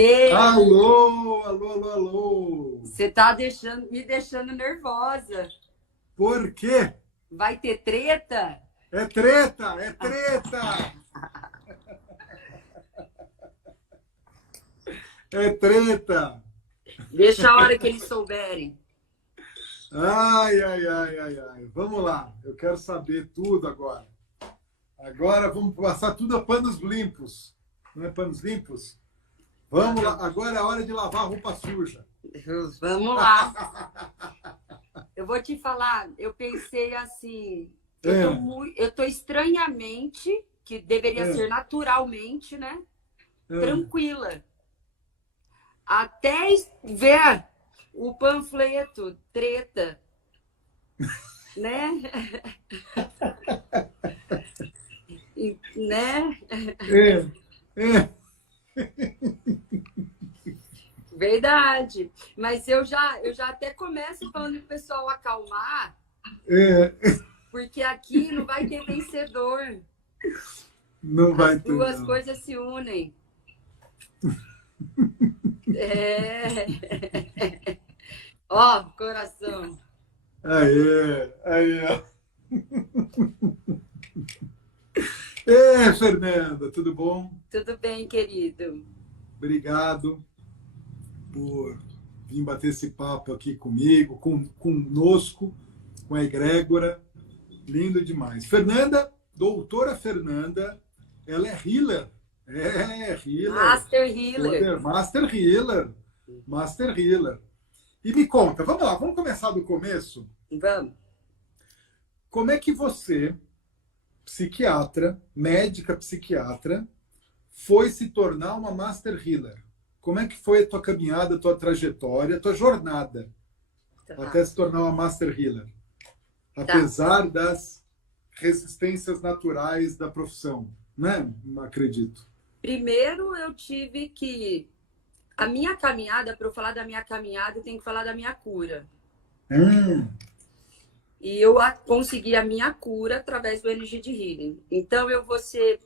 Ei, Alô, alô, alô, alô. você tá me deixando nervosa. Por quê? Vai ter treta? É treta, é treta, é treta. Deixa a hora que eles souberem. Ai, ai, ai, ai, ai. Vamos lá, eu quero saber tudo agora. Agora vamos passar tudo a panos limpos. Não é panos limpos? Vamos lá, agora é a hora de lavar a roupa suja. Vamos lá. Eu vou te falar, eu pensei assim, É, eu tô estranhamente, que deveria é, ser naturalmente, né? é. Tranquila. Até ver o panfleto, treta, né? Né? É, é, Verdade. Mas eu já até começo falando pro pessoal acalmar, é. porque aqui não vai ter vencedor. Não As vai ter, duas não. coisas se unem. É. Ó, coração. Aí, aí, ó. É, Fernanda, tudo bom? Tudo bem, querido? Obrigado por vir bater esse papo aqui comigo, conosco, com a egrégora. Lindo demais. Fernanda, doutora Fernanda, ela é healer. É, healer. Master Healer. Master healer. Master healer. E me conta, vamos lá, vamos começar do começo? Vamos. Como é que você, psiquiatra, médica psiquiatra, foi se tornar uma Master Healer? Como é que foi a tua caminhada, a tua trajetória, a tua jornada Tá, até se tornar uma Master Healer? tá. Apesar das resistências naturais da profissão, né? Não acredito. Primeiro eu tive que. A minha caminhada, para eu falar da minha caminhada, eu tenho que falar da minha cura. Hum, E eu consegui a minha cura através do Energy de Healing. Então eu vou ser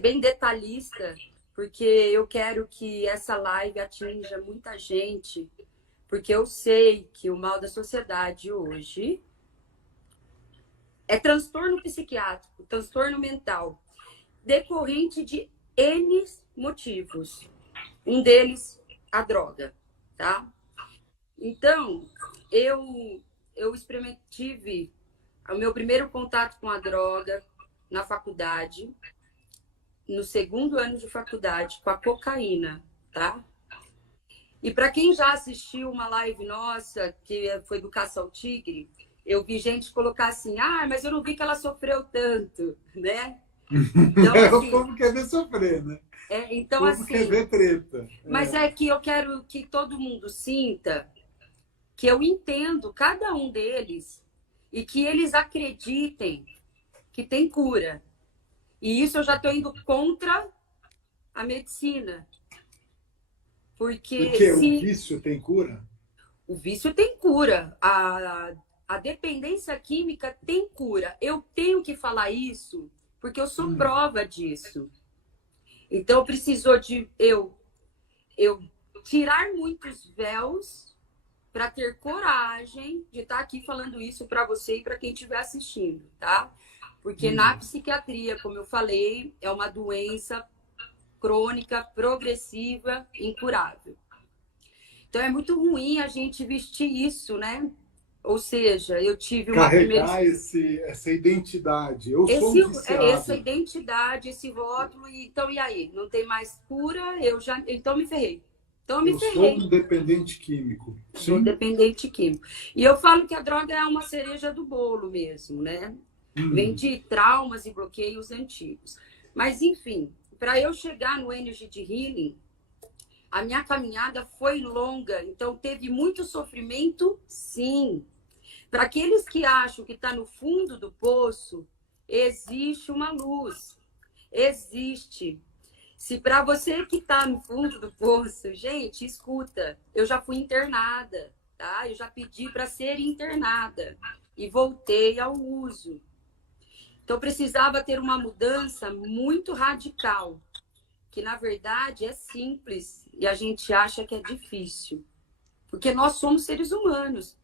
bem detalhista, porque eu quero que essa live atinja muita gente, porque eu sei que o mal da sociedade hoje é transtorno psiquiátrico, transtorno mental, decorrente de N motivos. Um deles, a droga, tá? Então, eu tive o meu primeiro contato com a droga na faculdade, no segundo ano de faculdade, com a cocaína, tá? E para quem já assistiu uma live nossa, que foi do Caça ao Tigre, eu vi gente colocar assim, mas eu não vi que ela sofreu tanto, né? Então, o assim, povo quer ver sofrer, né? O então, povo quer assim, ver treta. mas é que eu quero que todo mundo sinta que eu entendo cada um deles e que eles acreditem que tem cura. E isso eu já estou indo contra a medicina. Porque Porque o se vício tem cura? o vício tem cura, a dependência química tem cura. Eu tenho que falar isso porque eu sou Hum. prova disso. Então precisou de eu tirar muitos véus para ter coragem de estar aqui falando isso para você e para quem estiver assistindo, tá? Porque na psiquiatria, como eu falei, é uma doença crônica, progressiva, incurável. Então é muito ruim a gente vestir isso, né? Ou seja, eu tive uma primeira. Carregar essa identidade. Eu sou um Essa viciado. identidade, esse rótulo, então e aí? Não tem mais cura, então me ferrei. Então me Eu sou ferrei um dependente químico. do Sim. dependente químico. E eu falo que a droga é uma cereja do bolo mesmo, né? Vem Hum. de traumas e bloqueios antigos. Mas, enfim, para eu chegar no Energy de Healing, a minha caminhada foi longa, então teve muito sofrimento, sim. Para aqueles que acham que está no fundo do poço, existe uma luz. Existe. Se para você que está no fundo do poço, gente, escuta, eu já fui internada, tá? Eu já pedi para ser internada e voltei ao uso. Então precisava ter uma mudança muito radical. que na verdade é simples e a gente acha que é difícil. Porque nós somos seres humanos,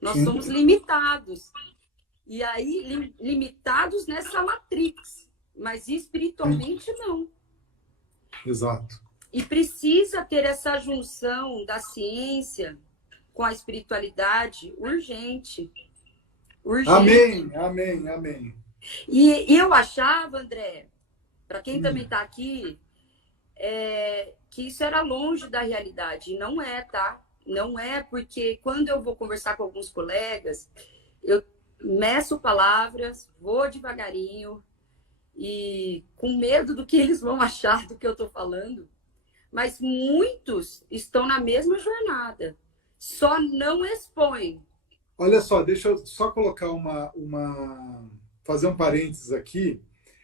nós Sim. somos limitados. E aí, limitados nessa matrix, mas espiritualmente não. Exato. E precisa ter essa junção da ciência com a espiritualidade urgente. Urgente. Amém, amém, amém. E eu achava, André, para quem também está aqui, que isso era longe da realidade. E não é, tá? Não é, porque quando eu vou conversar com alguns colegas, eu meço palavras, vou devagarinho e com medo do que eles vão achar do que eu estou falando. Mas muitos estão na mesma jornada, só não expõem. Olha só, deixa eu só colocar fazer um parênteses aqui.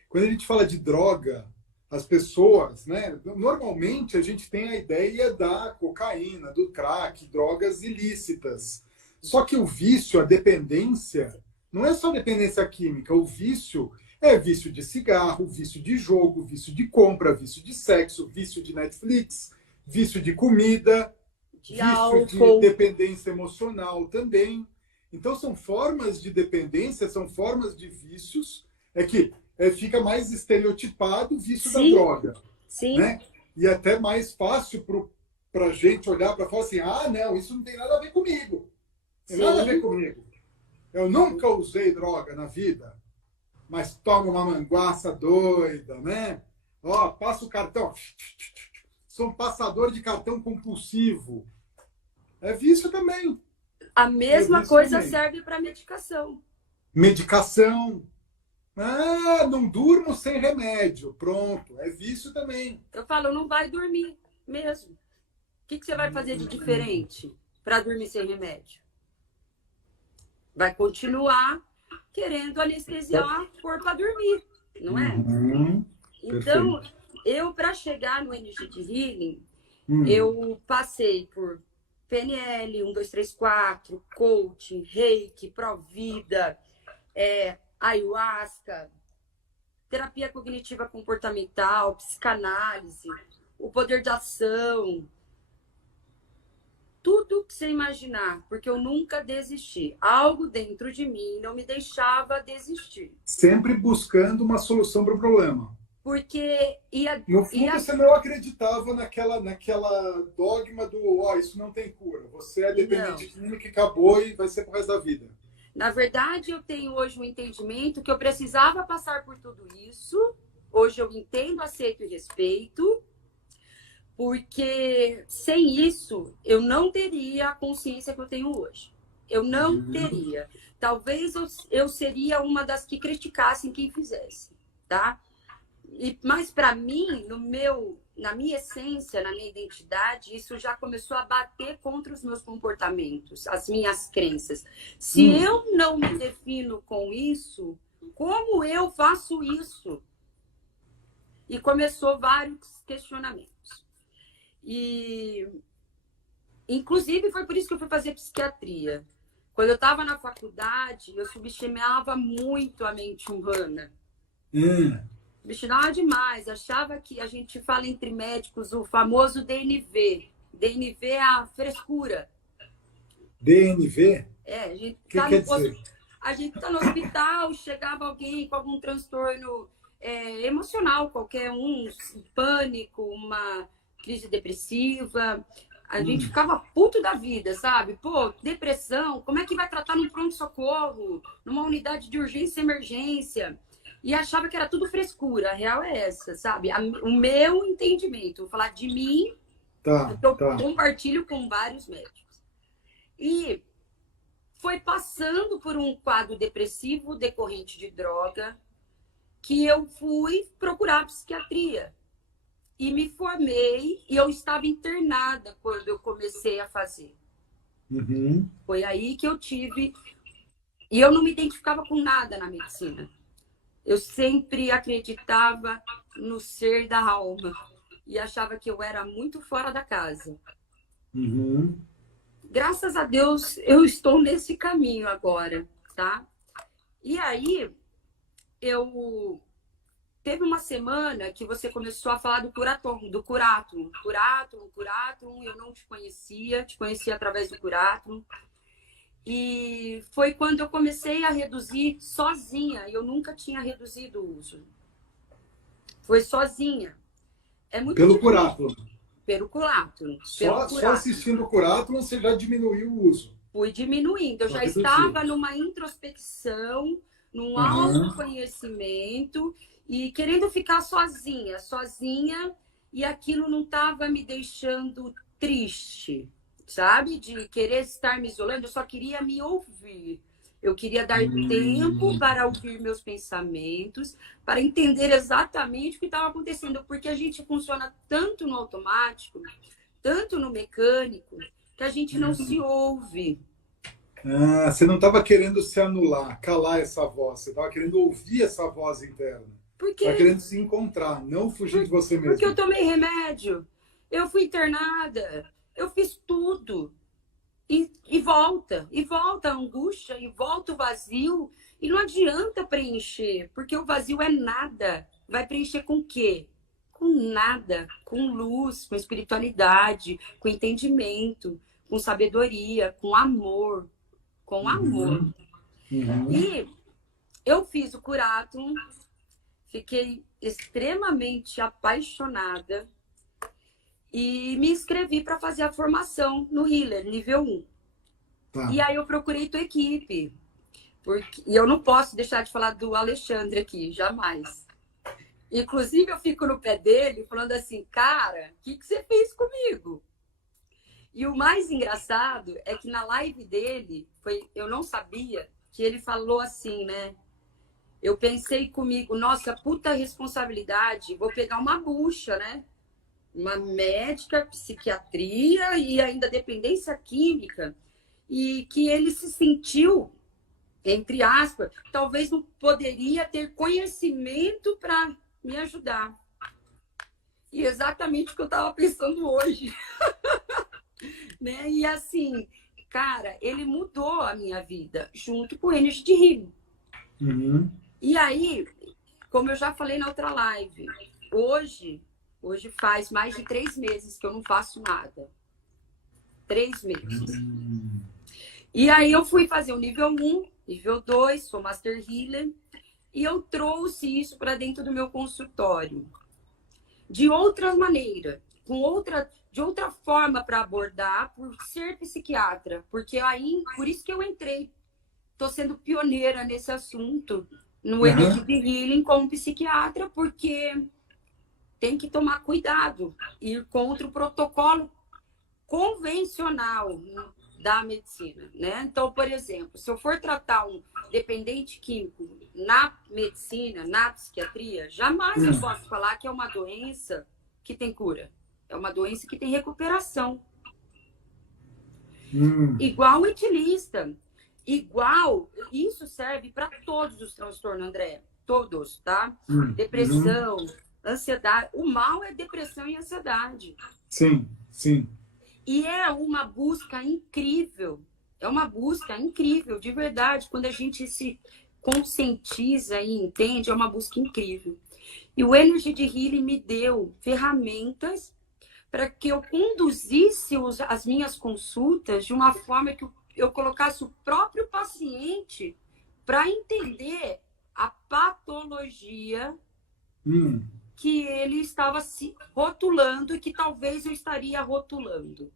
Quando a gente fala de droga, as pessoas, né? Normalmente a gente tem a ideia da cocaína, do crack, drogas ilícitas. Só que o vício, a dependência, não é só dependência química. O vício é vício de cigarro, vício de jogo, vício de compra, vício de sexo, vício de Netflix, vício de comida, vício álcool. de dependência emocional também. Então, são formas de dependência, são formas de vícios, que fica mais estereotipado o vício da droga. Sim. Né? E até mais fácil para a gente olhar para falar assim, não, isso não tem nada a ver comigo. Tem nada a ver comigo. Eu nunca usei droga na vida, mas tomo uma manguaça doida, né? Ó, passo o cartão. Sou um passador de cartão compulsivo. É vício também. A mesma coisa serve para medicação. Medicação. Não durmo sem remédio. Pronto. É vício também. Eu falo, não vai dormir mesmo. O que você vai fazer de diferente para dormir sem remédio? Vai continuar querendo anestesiar o corpo para dormir, não é? Então, eu, para chegar no Energy Healing, eu passei por PNL, 1, 2, 3, 4, coaching, reiki, Provida, ayahuasca, terapia cognitiva comportamental, psicanálise, o poder de ação, tudo que você imaginar, porque eu nunca desisti. Algo dentro de mim não me deixava desistir. Sempre buscando uma solução para o problema. Porque no fundo você não acreditava naquela dogma do isso não tem cura. Você é dependente química e acabou e vai ser pro resto da vida. Na verdade, eu tenho hoje um entendimento que eu precisava passar por tudo isso. Hoje eu entendo, aceito e respeito. Porque sem isso, eu não teria a consciência que eu tenho hoje. Eu não teria. Talvez eu seria uma das que criticassem quem fizesse, tá? Mas para mim, na minha essência, na minha identidade, isso já começou a bater contra os meus comportamentos, as minhas crenças. Se eu não me defino com isso, como eu faço isso? E começou vários questionamentos. E, inclusive, foi por isso que eu fui fazer psiquiatria. Quando eu estava na faculdade, eu subestimava muito a mente humana. Subestimava demais. Achava que a gente fala entre médicos o famoso DNV. DNV é a frescura. DNV? A gente que quer dizer? A gente está no hospital, chegava alguém com algum transtorno emocional, qualquer um, pânico, uma crise depressiva, a gente ficava puto da vida, sabe? Pô, depressão, como é que vai tratar num pronto-socorro, numa unidade de urgência e emergência? E achava que era tudo frescura, a real é essa, sabe? O meu entendimento, vou falar de mim, eu compartilho com vários médicos. E foi passando por um quadro depressivo decorrente de droga que eu fui procurar psiquiatria. E me formei e eu estava internada quando eu comecei a fazer. Foi aí que eu tive... E eu não me identificava com nada na medicina. Eu sempre acreditava no ser da alma. E achava que eu era muito fora da casa. Graças a Deus, eu estou nesse caminho agora, tá? E aí, eu teve uma semana que você começou a falar do Curatum, do Curatum. Curatum, eu não te conhecia através do Curatum. E foi quando eu comecei a reduzir sozinha. Eu nunca tinha reduzido o uso. Foi sozinha. É muito Pelo difícil. Curatum. Pelo Curatum. Só assistindo o Curatum você já diminuiu o uso. Fui diminuindo. Eu já reduziu. estava numa introspecção, num autoconhecimento e querendo ficar sozinha, e aquilo não estava me deixando triste, sabe? De querer estar me isolando, eu só queria me ouvir. Eu queria dar tempo para ouvir meus pensamentos, para entender exatamente o que estava acontecendo, porque a gente funciona tanto no automático, tanto no mecânico, que a gente não se ouve. Ah, você não estava querendo se anular, calar essa voz, você estava querendo ouvir essa voz interna. Estava querendo se encontrar, não fugir de você mesmo. Porque eu tomei remédio, eu fui internada, eu fiz tudo. E volta a angústia, e volta o vazio, e não adianta preencher, porque o vazio é nada. Vai preencher com o quê? Com nada, com luz, com espiritualidade, com entendimento, com sabedoria, com amor. Com amor. E eu fiz o Curatum, fiquei extremamente apaixonada e me inscrevi para fazer a formação no Healer, nível 1. Tá. E aí eu procurei tua equipe. E eu não posso deixar de falar do Alexandre aqui, jamais. Inclusive, eu fico no pé dele falando assim, cara, o que você fez comigo? E o mais engraçado é que na live dele, eu não sabia, que ele falou assim, né? Eu pensei comigo, nossa, puta responsabilidade, vou pegar uma bucha, né? Uma médica, psiquiatria e ainda dependência química. E que ele se sentiu, entre aspas, talvez não poderia ter conhecimento para me ajudar. E exatamente o que eu estava pensando hoje. Né? E assim, cara, ele mudou a minha vida junto com o Energy de Healing. E aí, como eu já falei na outra live, hoje faz mais de 3 meses que eu não faço nada. 3 meses. E aí eu fui fazer o nível 1, nível 2, sou Master Healer, e eu trouxe isso para dentro do meu consultório. De outra maneira, de outra forma para abordar, por ser psiquiatra, porque aí, por isso que eu entrei, estou sendo pioneira nesse assunto, no Energy de Healing como psiquiatra, porque tem que tomar cuidado, ir contra o protocolo convencional da medicina, né? Então, por exemplo, se eu for tratar um dependente químico na medicina, na psiquiatria, jamais eu posso falar que é uma doença que tem cura. É uma doença que tem recuperação. Igual o etilista. Igual, isso serve para todos os transtornos, André. Todos, tá? Depressão, ansiedade. O mal é depressão e ansiedade. Sim, sim. E é uma busca incrível. É uma busca incrível, de verdade. Quando a gente se conscientiza e entende, é uma busca incrível. E o Energy de Healing me deu ferramentas para que eu conduzisse as minhas consultas de uma forma que eu colocasse o próprio paciente para entender a patologia que ele estava se rotulando e que talvez eu estaria rotulando.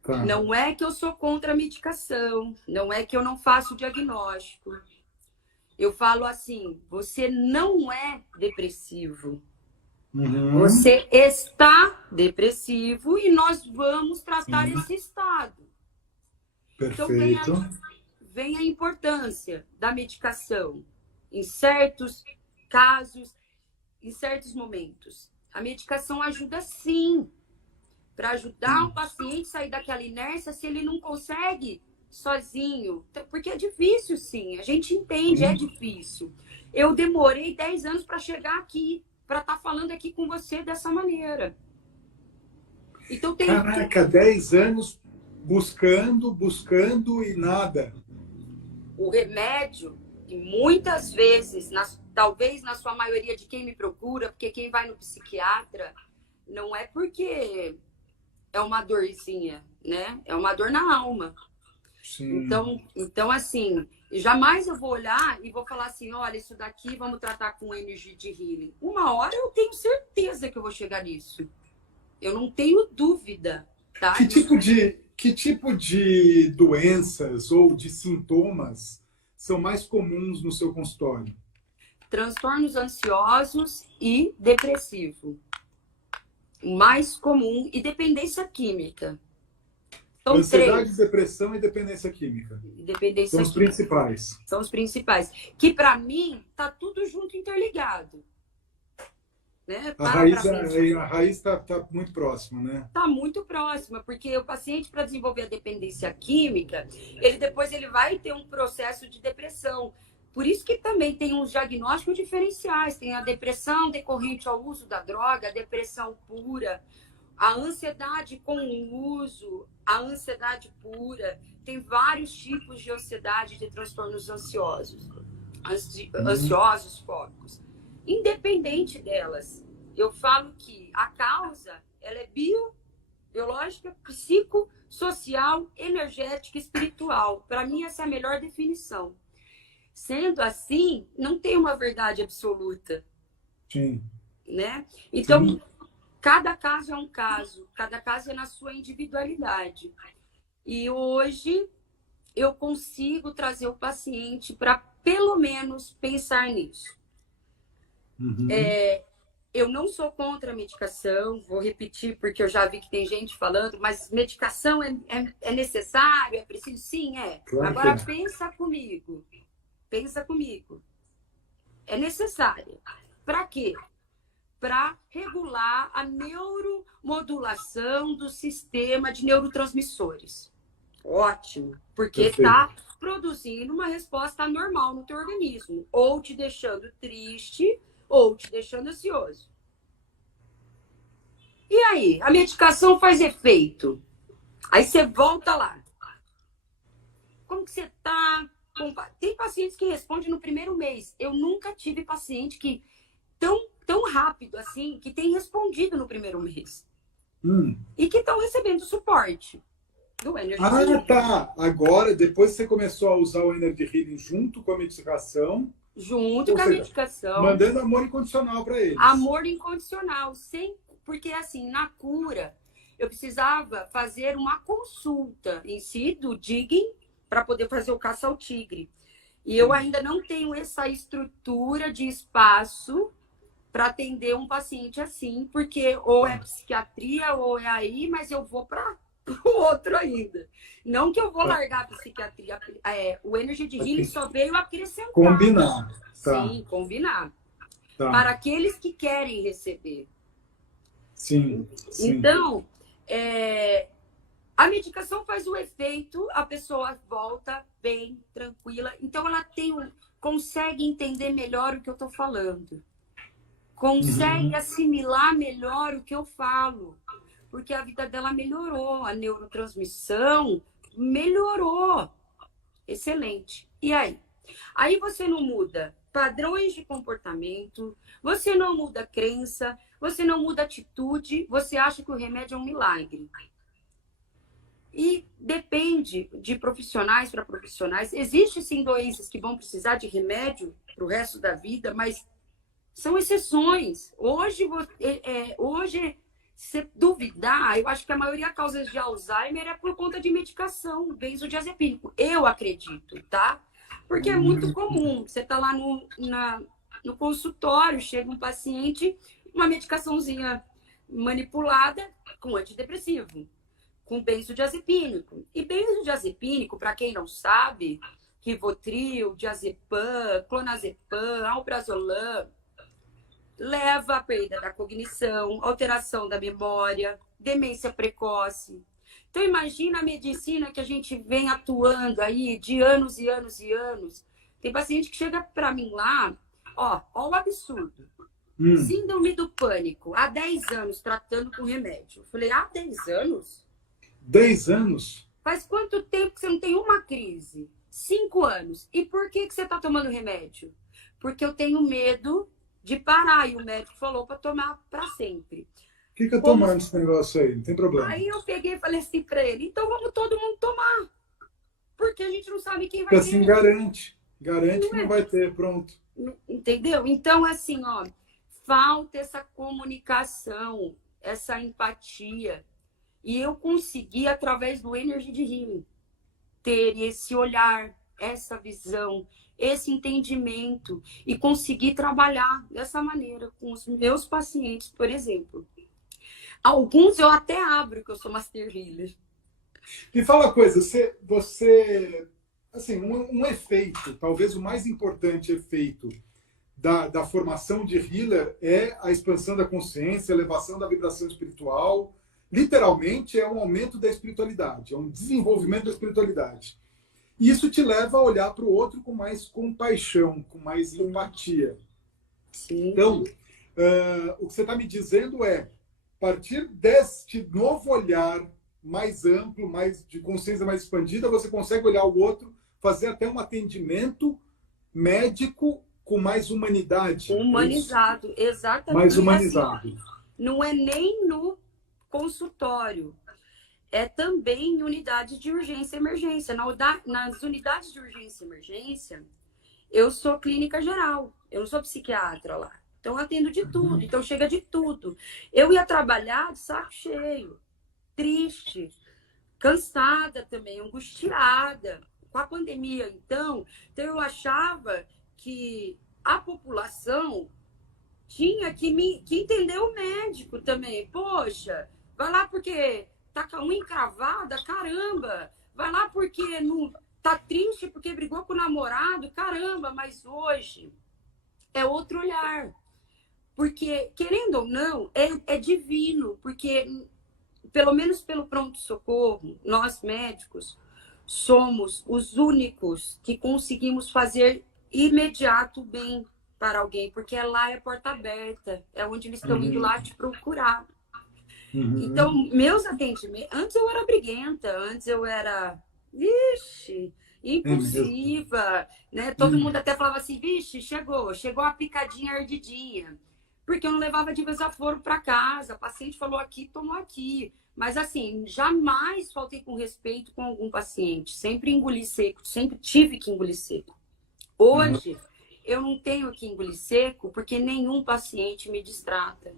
Tá. Não é que eu sou contra a medicação, não é que eu não faço diagnóstico. Eu falo assim, você não é depressivo. Você está depressivo e nós vamos tratar esse estado. Perfeito. Então vem a importância da medicação em certos casos, em certos momentos. A medicação ajuda sim, para ajudar o paciente a sair daquela inércia se ele não consegue sozinho. Porque é difícil sim, a gente entende, é difícil. Eu demorei 10 anos para chegar aqui, para estar falando aqui com você dessa maneira. Então tem... Caraca, 10 anos buscando e nada. O remédio, e muitas vezes, talvez na sua maioria de quem me procura, porque quem vai no psiquiatra não é porque é uma dorzinha, né? É uma dor na alma. Sim. Então, assim, jamais eu vou olhar e vou falar assim, olha, isso daqui vamos tratar com energia de healing. Uma hora eu tenho certeza que eu vou chegar nisso. Eu não tenho dúvida, tá? Que tipo de doenças ou de sintomas são mais comuns no seu consultório? Transtornos ansiosos e depressivo. O mais comum, e dependência química. São Ansiedade, três. depressão e dependência química. Dependência São os química. principais. São os principais. Que, para mim, tá tudo junto, interligado. Né? A raiz está muito próxima, né? Está muito próxima, porque o paciente, para desenvolver a dependência química, ele vai ter um processo de depressão. Por isso que também tem uns diagnósticos diferenciais. Tem a depressão decorrente ao uso da droga, a depressão pura, a ansiedade com o uso, a ansiedade pura. Tem vários tipos de ansiedade, de transtornos ansiosos. Ansiosos, fóbicos. Independente delas, eu falo que a causa ela é biológica, psicossocial, energética e espiritual. Para mim, essa é a melhor definição. Sendo assim, não tem uma verdade absoluta. Sim. Né? Então, Sim. cada caso é um caso, cada caso é na sua individualidade. E hoje eu consigo trazer o paciente para, pelo menos, pensar nisso. Uhum. Eu não sou contra a medicação, vou repetir porque eu já vi que tem gente falando, mas medicação é necessário, é preciso? Sim, é. Claro. Agora pensa comigo. É necessária. Para quê? Para regular a neuromodulação do sistema de neurotransmissores. Ótimo, porque está produzindo uma resposta normal no teu organismo, ou te deixando triste, ou te deixando ansioso. E aí, a medicação faz efeito. Aí você volta lá. Como que você tá? Tem pacientes que respondem no primeiro mês. Eu nunca tive paciente que tão rápido assim, que tem respondido no primeiro mês. E que estão recebendo suporte do Energy Healing. Tá. Agora, depois que você começou a usar o Energy Healing junto com a medicação. Junto com a medicação. Mandando amor incondicional para eles. Amor incondicional. Porque, assim, na cura, eu precisava fazer uma consulta em si do digging para poder fazer o caça ao tigre. E eu ainda não tenho essa estrutura de espaço para atender um paciente assim, porque ou é psiquiatria ou é aí, mas eu vou para o outro ainda. Não que eu vou largar a psiquiatria. O Energy de Healing só veio acrescentar. Combinar. Tá. Sim, combinar. Tá. Para aqueles que querem receber. Sim. Então, a medicação faz o efeito, a pessoa volta bem, tranquila. Então, ela consegue entender melhor o que eu estou falando. Consegue assimilar melhor o que eu falo. Porque a vida dela melhorou, a neurotransmissão melhorou. Excelente. E aí? Aí você não muda padrões de comportamento, você não muda crença, você não muda atitude, você acha que o remédio é um milagre. E depende de profissionais para profissionais. Existem sim doenças que vão precisar de remédio para o resto da vida, mas são exceções. Hoje, se duvidar, eu acho que a maioria das causas de Alzheimer é por conta de medicação, benzodiazepínico. Eu acredito, tá? Porque é muito comum. Você tá lá no consultório, chega um paciente, uma medicaçãozinha manipulada com antidepressivo, com benzodiazepínico. E benzodiazepínico, para quem não sabe, Rivotril, diazepam, clonazepam, alprazolam, leva à perda da cognição, alteração da memória, demência precoce. Então, imagina a medicina que a gente vem atuando aí de anos e anos e anos. Tem paciente que chega para mim lá, ó o absurdo. Síndrome do pânico, há 10 anos tratando com remédio. Eu falei, há 10 anos? 10 anos? Faz quanto tempo que você não tem uma crise? 5 anos. E por que você está tomando remédio? Porque eu tenho medo de parar. E o médico falou para tomar para sempre. Fica tomando esse negócio aí, não tem problema. Aí eu peguei e falei assim para ele, então vamos todo mundo tomar. Porque a gente não sabe quem vai Porque assim ter. garante que não vai ter, pronto. Entendeu? Então, assim, ó, falta essa comunicação, essa empatia. E eu consegui, através do Energy de Healing, ter esse olhar, essa visão, esse entendimento e conseguir trabalhar dessa maneira com os meus pacientes, por exemplo. Alguns eu até abro, que eu sou Master Healer. E fala uma coisa, você assim, um efeito, talvez o mais importante efeito da formação de healer é a expansão da consciência, a elevação da vibração espiritual. Literalmente é um aumento da espiritualidade, é um desenvolvimento da espiritualidade. E isso te leva a olhar para o outro com mais compaixão, com mais empatia. Sim. Então, o que você está me dizendo é, a partir deste novo olhar mais amplo, mais de consciência mais expandida, você consegue olhar o outro, fazer até um atendimento médico com mais humanidade. Humanizado, exatamente. Mais humanizado. Assim, não é nem no consultório, é também em unidades de urgência e emergência. Nas unidades de urgência e emergência, eu sou clínica geral, eu não sou psiquiatra lá. Então, eu atendo de tudo, então chega de tudo. Eu ia trabalhar de saco cheio, triste, cansada também, angustiada. Com a pandemia, então eu achava que a população tinha que entender o médico também. Poxa, vai lá porque tá com a unha encravada, caramba. Vai lá porque não tá triste porque brigou com o namorado, caramba. Mas hoje é outro olhar. Porque, querendo ou não, é divino. Porque, pelo menos pelo pronto-socorro, nós médicos somos os únicos que conseguimos fazer imediato bem para alguém, porque lá é porta aberta, é onde eles estão indo lá te procurar. Então, meus atendimentos, antes eu era briguenta, antes eu era, impulsiva, né? Todo mundo até falava assim, chegou a picadinha ardidinha, porque eu não levava de desaforo para casa, a paciente falou aqui, tomou aqui. Mas, assim, jamais faltei com respeito com algum paciente. Sempre engoli seco, sempre tive que engolir seco. Hoje, eu não tenho que engolir seco porque nenhum paciente me distrata.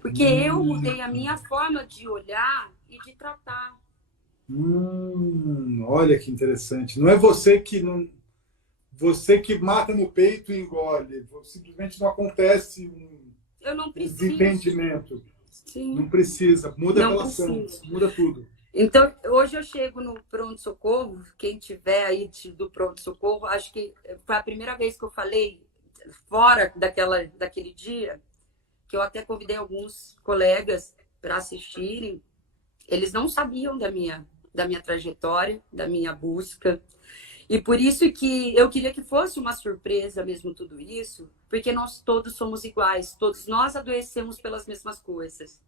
Porque eu mudei a minha forma de olhar e de tratar. Olha que interessante. Não é você que não... Você que mata no peito e engole. Simplesmente não acontece eu não preciso. Desentendimento. Sim. Não precisa, muda a Não relação, precisa. muda tudo. Então, hoje eu chego no pronto-socorro, quem tiver aí do pronto-socorro, acho que foi a primeira vez que eu falei, fora daquele dia, que eu até convidei alguns colegas para assistirem, eles não sabiam da minha trajetória, da minha busca. E por isso que eu queria que fosse uma surpresa mesmo tudo isso, porque nós todos somos iguais, todos nós adoecemos pelas mesmas coisas.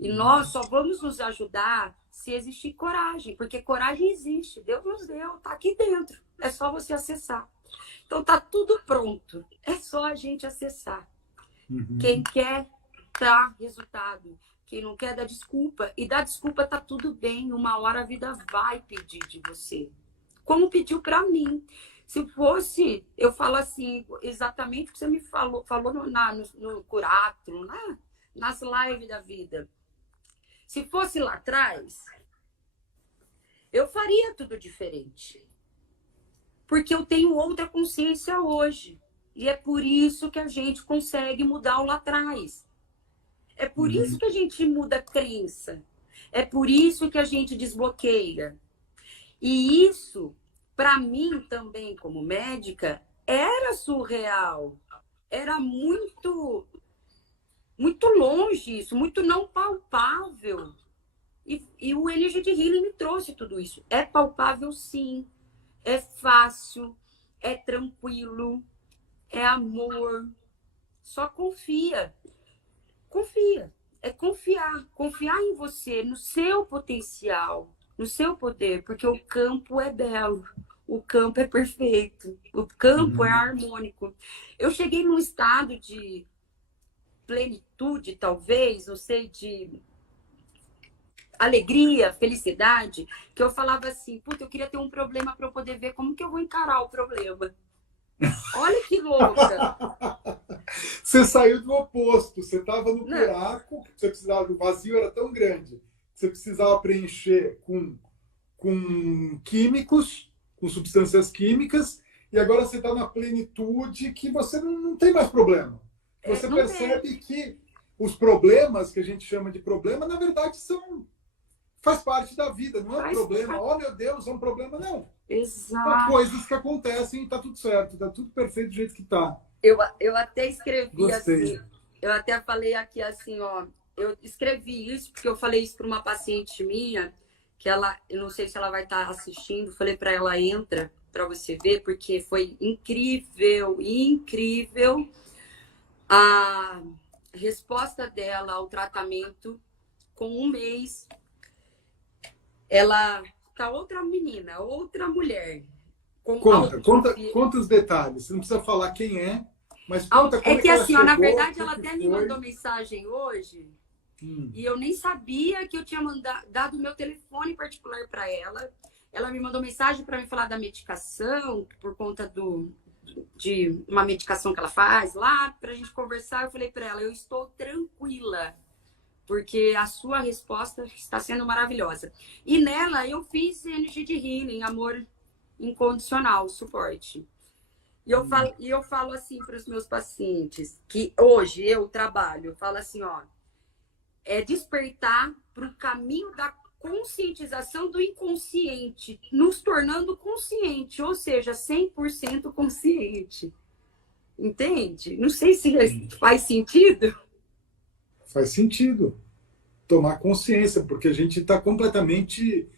E nós só vamos nos ajudar se existir coragem, porque coragem existe, Deus nos deu, tá aqui dentro, é só você acessar. Então tá tudo pronto, é só a gente acessar. Quem quer dar resultado, quem não quer dar desculpa, e dar desculpa tá tudo bem, uma hora a vida vai pedir de você. Como pediu para mim. Se fosse, eu falo assim, exatamente o que você me falou no Curatro, nas lives da vida. Se fosse lá atrás, eu faria tudo diferente. Porque eu tenho outra consciência hoje. E é por isso que a gente consegue mudar o lá atrás. É por isso que a gente muda a crença. É por isso que a gente desbloqueia. E isso, para mim também, como médica, era surreal. Era muito longe isso, muito não palpável. E o Energy de Healing me trouxe tudo isso. É palpável, sim. É fácil, é tranquilo, é amor. Só confia. Confia. É confiar. Confiar em você, no seu potencial. no seu poder, porque o campo é belo, o campo é perfeito, o campo é harmônico. Eu cheguei num estado de plenitude, talvez, não sei, de alegria, felicidade, que eu falava assim, puta, eu queria ter um problema para eu poder ver como que eu vou encarar o problema. Olha que louca! Você saiu do oposto, você estava no Não, buraco, você precisava, o vazio era tão grande, que você precisava preencher com químicos, com substâncias químicas, e agora você está na plenitude que você não tem mais problema. Você não tem. percebe que os problemas, que a gente chama de problema, na verdade faz parte da vida, não é um Faz problema. parte. Oh, meu Deus, é um problema, não. São Exato. coisas que acontecem e está tudo certo, está tudo perfeito do jeito que está. Eu até escrevi Gostei. assim, eu até falei aqui assim, ó, eu escrevi isso porque eu falei isso para uma paciente minha, que ela, eu não sei se ela vai estar assistindo, falei para ela, entra para você ver, porque foi incrível, incrível a resposta dela ao tratamento com um mês. Ela tá outra menina, outra mulher, com autoconfiança. Conta os detalhes. Você não precisa falar quem é, mas conta É como é que que ela assim, ó, na chegou, o verdade, que ela que até me foi. mandou mensagem hoje Hum. e eu nem sabia que eu tinha dado o meu telefone particular para ela. Ela me mandou mensagem para me falar da medicação, por conta de uma medicação que ela faz lá, para a gente conversar. Eu falei para ela, eu estou tranquila, porque a sua resposta está sendo maravilhosa. E nela eu fiz energia de healing, amor incondicional, suporte. E eu falo assim para os meus pacientes, que hoje eu trabalho, eu falo assim, ó, é despertar para o caminho da conscientização do inconsciente, nos tornando consciente, ou seja, 100% consciente. Entende? Não sei se faz sentido. Faz sentido tomar consciência, porque a gente está completamente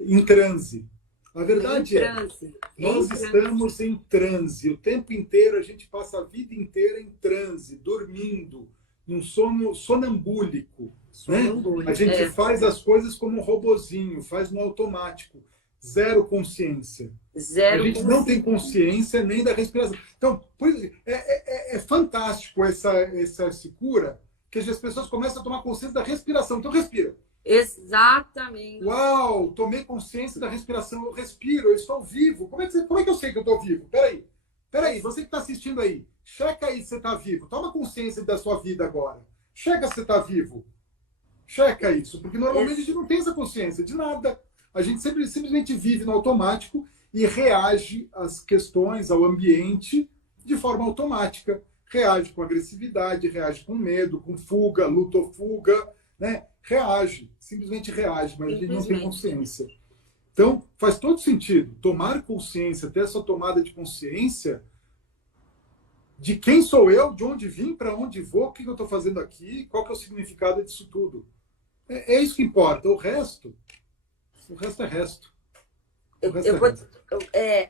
em transe. A Em verdade é, transe. nós estamos em transe. O tempo inteiro a gente passa a vida inteira em transe, dormindo, num sono sonambúlico. Né? A gente faz as coisas como um robozinho, faz no automático. Zero consciência. A Zero gente não tem consciência. consciência nem da respiração. Então, é fantástico essa cura, que as pessoas começam a tomar consciência da respiração. Então, respira. Exatamente. Uau, tomei consciência da respiração, eu respiro, eu estou vivo. Como é que eu sei que eu estou vivo? Peraí, você que está assistindo aí, checa aí se você está vivo. Toma consciência da sua vida agora. Checa se você está vivo. Checa isso, porque normalmente a gente não tem essa consciência de nada. A gente simplesmente vive no automático e reage às questões, ao ambiente, de forma automática. Reage com agressividade, reage com medo, com fuga, luta ou fuga, né? Reage, simplesmente reage, mas a gente não tem consciência. Então, faz todo sentido tomar consciência, ter essa tomada de consciência de quem sou eu, de onde vim, para onde vou, o que eu estou fazendo aqui, qual que é o significado disso tudo. É isso que importa. O resto é resto.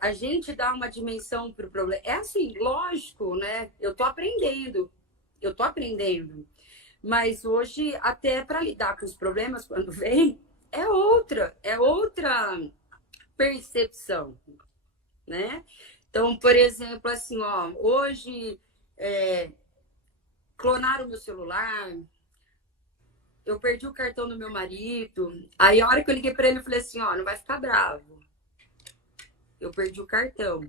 A gente dá uma dimensão para o problema. É assim, lógico, né? Eu tô aprendendo. Mas hoje, até para lidar com os problemas quando vem, é outra percepção, né? Então, por exemplo, assim, ó, hoje clonaram o meu celular, eu perdi o cartão do meu marido. Aí, a hora que eu liguei para ele, eu falei assim, ó, não vai ficar bravo. Eu perdi o cartão.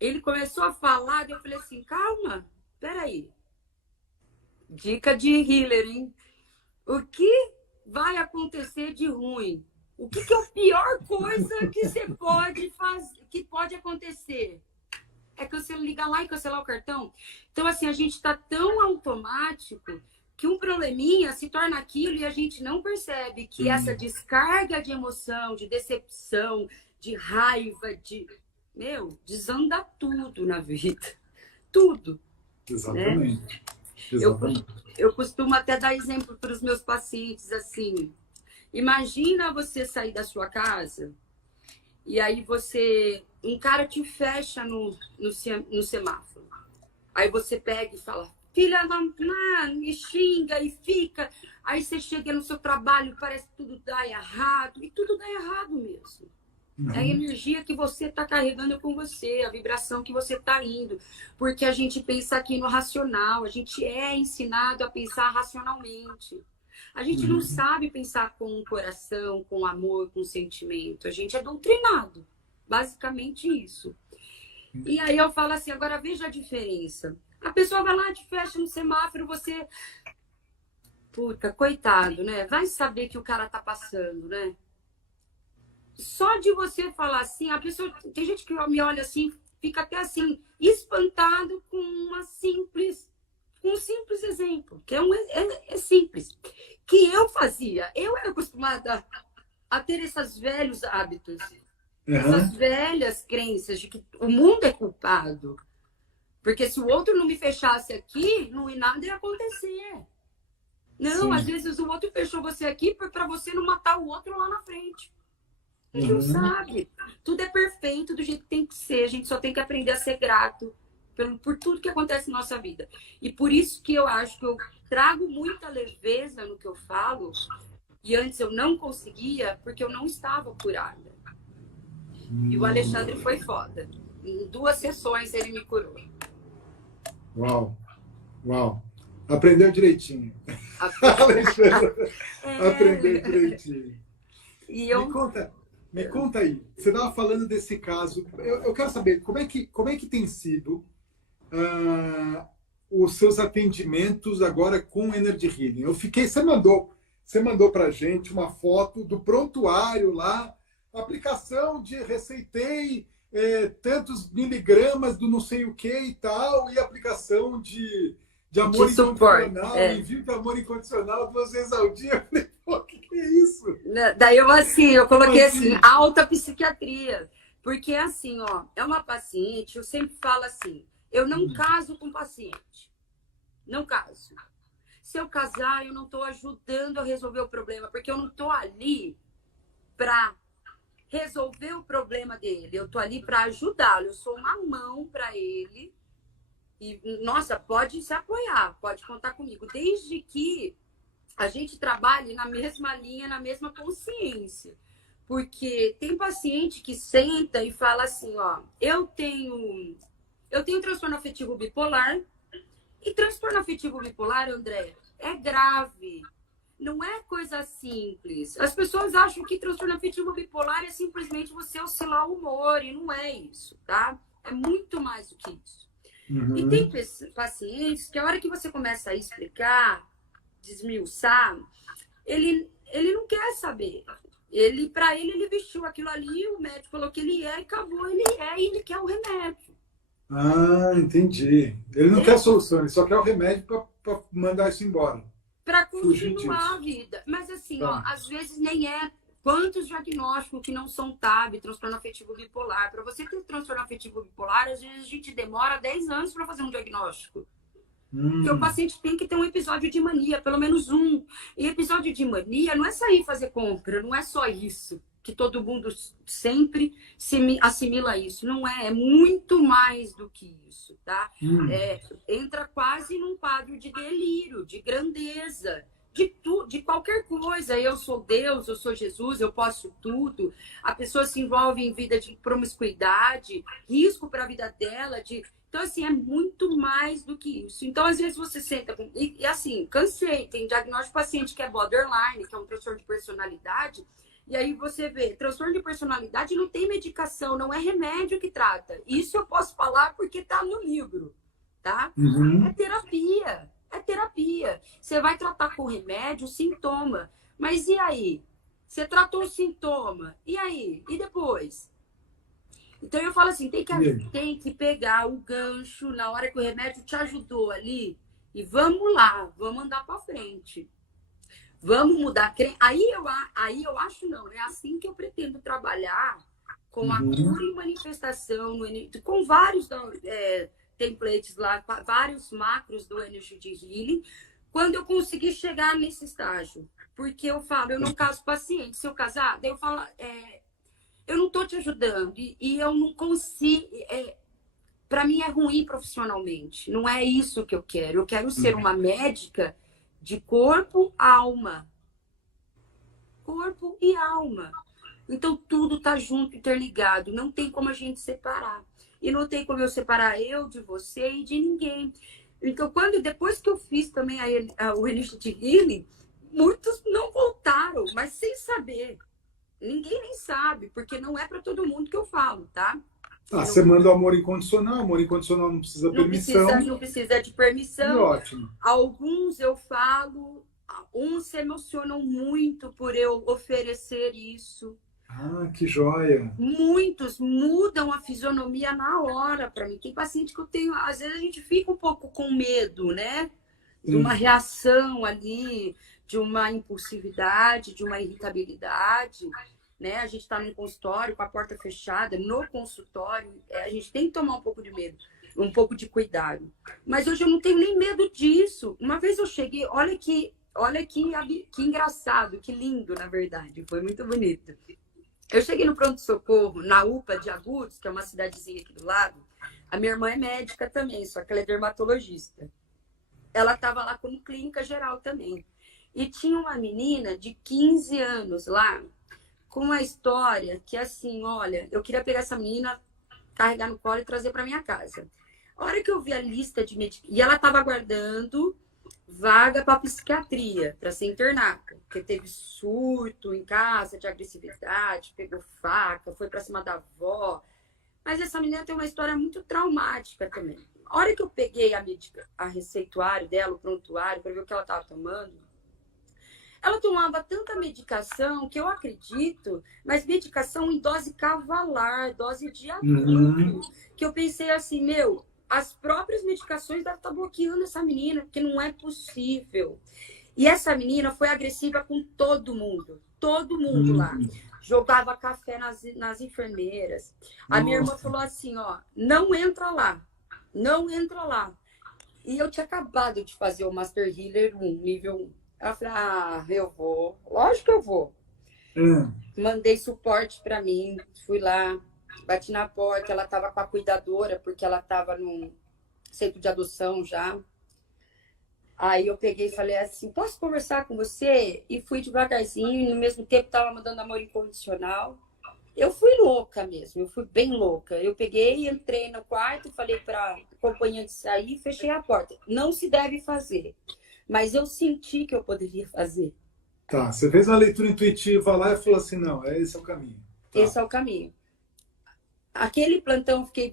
Ele começou a falar, e eu falei assim, calma, peraí. Dica de healer, hein? O que vai acontecer de ruim? O que é a pior coisa que você pode fazer, que pode acontecer? É ligar lá e cancelar o cartão? Então, assim, a gente está tão automático que um probleminha se torna aquilo e a gente não percebe que essa descarga de emoção, de decepção, de raiva, desanda tudo na vida. Tudo. Exatamente. Né? Exatamente. Eu costumo até dar exemplo para os meus pacientes, assim, imagina você sair da sua casa e aí um cara te fecha no semáforo. Aí você pega e fala, filha me xinga e fica. Aí você chega no seu trabalho, parece que tudo dá errado. E tudo dá errado mesmo. É a energia que você está carregando com você, a vibração que você está indo. Porque a gente pensa aqui no racional, a gente é ensinado a pensar racionalmente. A gente não sabe pensar com o coração, com amor, com sentimento. A gente é doutrinado. Basicamente isso. E aí eu falo assim, agora veja a diferença. A pessoa vai lá, te fecha no semáforo, você... Puta, coitado, né? Vai saber que o cara tá passando, né? Só de você falar assim, a pessoa... Tem gente que me olha assim, fica até assim, espantado com um simples exemplo, que é simples. Que eu fazia. Eu era acostumada a ter esses velhos hábitos. Essas velhas crenças de que o mundo é culpado. Porque se o outro não me fechasse aqui, nada ia acontecer. Não, às vezes o outro fechou você aqui para você não matar o outro lá na frente. A gente não sabe. Tudo é perfeito do jeito que tem que ser. A gente só tem que aprender a ser grato por tudo que acontece na nossa vida. E por isso que eu acho que eu trago muita leveza no que eu falo. E antes eu não conseguia, porque eu não estava curada. E o Alexandre foi foda. Em 2 sessões ele me curou. Uau, uau. Aprendeu direitinho. Alexandre, aprendeu direitinho. E eu... me conta aí. Você estava falando desse caso. Eu quero saber como é que tem sido os seus atendimentos agora com Energy Healing. Você mandou para a gente uma foto do prontuário lá, aplicação de receitei tantos miligramas do não sei o que e tal, e aplicação de amor incondicional, envio de amor incondicional 2 vezes ao dia. Eu falei, pô, o que é isso? Daí eu coloquei assim, alta psiquiatria. Porque assim, ó, é uma paciente, eu sempre falo assim, eu não caso com paciente. Não caso. Se eu casar, eu não estou ajudando a resolver o problema, porque eu não estou ali para resolver o problema dele. Eu estou ali para ajudá-lo. Eu sou uma mão para ele. E, nossa, pode se apoiar, pode contar comigo. Desde que a gente trabalhe na mesma linha, na mesma consciência. Porque tem paciente que senta e fala assim, ó, eu tenho transtorno afetivo bipolar. E transtorno afetivo bipolar, André, é grave. Não é coisa simples. As pessoas acham que transtorno afetivo bipolar é simplesmente você oscilar o humor, e não é isso, tá? É muito mais do que isso. E tem pacientes que a hora que você começa a explicar, desmiuçar, ele não quer saber. Para ele vestiu aquilo ali, o médico falou que ele é, e acabou, ele é, e ele quer o remédio. Ah, entendi. Ele não quer solução, ele só quer o remédio para mandar isso embora. Para continuar a vida. Mas assim, ó, às vezes nem é. Quantos diagnósticos que não são TAB, transtorno afetivo bipolar? Para você ter transtorno afetivo bipolar, às vezes a gente demora 10 anos para fazer um diagnóstico. Porque o paciente tem que ter um episódio de mania, pelo menos um. E episódio de mania não é sair fazer compra, não é só isso. Que todo mundo sempre se assimila isso. Não é muito mais do que isso, tá? Entra quase num quadro de delírio, de grandeza, de qualquer coisa. Eu sou Deus, eu sou Jesus, eu posso tudo. A pessoa se envolve em vida de promiscuidade, risco para a vida dela. Então, assim, é muito mais do que isso. Então, às vezes você senta com... E assim, cansei. Tem diagnóstico de paciente que é borderline, que é um transtorno de personalidade. E aí você vê, transtorno de personalidade não tem medicação, não é remédio que trata. Isso eu posso falar porque tá no livro, tá? É terapia, é terapia. Você vai tratar com remédio o sintoma. Mas e aí? Você tratou o sintoma, e aí? E depois? Então eu falo assim, tem que pegar o gancho na hora que o remédio te ajudou ali e vamos lá, vamos andar para frente. Vamos mudar. Aí eu acho não, é assim que eu pretendo trabalhar com a cura e manifestação, com vários templates lá, vários macros do Energy Healing, quando eu conseguir chegar nesse estágio. Porque eu falo, eu não caso paciente. Se eu casar, daí eu falo, eu não tô te ajudando e eu não consigo. para mim é ruim profissionalmente. Não é isso que eu quero. Eu quero ser uma médica de corpo, alma. Corpo e alma. Então tudo tá junto, interligado. Não tem como a gente separar. E não tem como eu separar eu de você e de ninguém. Então, depois que eu fiz também o Initiative Healing, muitos não voltaram, mas sem saber. Ninguém nem sabe, porque não é para todo mundo que eu falo, tá? Você manda o amor incondicional não precisa permissão. Não precisa de permissão. E ótimo. Alguns eu falo, uns se emocionam muito por eu oferecer isso. Ah, que joia! Muitos mudam a fisionomia na hora para mim. Tem paciente que eu tenho, às vezes a gente fica um pouco com medo, né? De uma reação ali, de uma impulsividade, de uma irritabilidade, né? A gente está num consultório com a porta fechada, no consultório, a gente tem que tomar um pouco de medo, um pouco de cuidado. Mas hoje eu não tenho nem medo disso. Uma vez eu cheguei, olha que engraçado, que lindo, na verdade, foi muito bonito. Eu cheguei no pronto-socorro, na UPA de Agudos, que é uma cidadezinha aqui do lado. A minha irmã é médica também, só que ela é dermatologista. Ela estava lá como clínica geral também. E tinha uma menina de 15 anos lá, com uma história que, assim, olha, eu queria pegar essa menina, carregar no colo e trazer para minha casa. A hora que eu vi a lista de medicamentos... E ela estava aguardando vaga para psiquiatria, para ser internada, porque teve surto em casa de agressividade, pegou faca, foi para cima da avó. Mas essa menina tem uma história muito traumática também. A hora que eu peguei a receituário dela, o prontuário, para ver o que ela estava tomando, ela tomava tanta medicação que eu acredito, mas medicação em dose cavalar, dose de adulto, que eu pensei assim, as próprias medicações devem estar bloqueando essa menina, porque não é possível. E essa menina foi agressiva com todo mundo lá. Jogava café nas enfermeiras. A minha irmã falou assim, ó, não entra lá. E eu tinha acabado de fazer o Master Healer 1, nível 1. Ela falou, eu vou. Lógico que eu vou. Mandei suporte para mim, fui lá, bati na porta, ela estava com a cuidadora, porque ela estava num centro de adoção já. Aí eu peguei e falei assim, posso conversar com você? E fui devagarzinho, e no mesmo tempo estava mandando amor incondicional. Eu fui louca mesmo, eu fui bem louca. Eu peguei, entrei no quarto, falei para a acompanhante sair e fechei a porta. Não se deve fazer, mas eu senti que eu poderia fazer. Tá, você fez uma leitura intuitiva lá e falou assim, não, esse é o caminho. Tá. Esse é o caminho. Aquele plantão, eu fiquei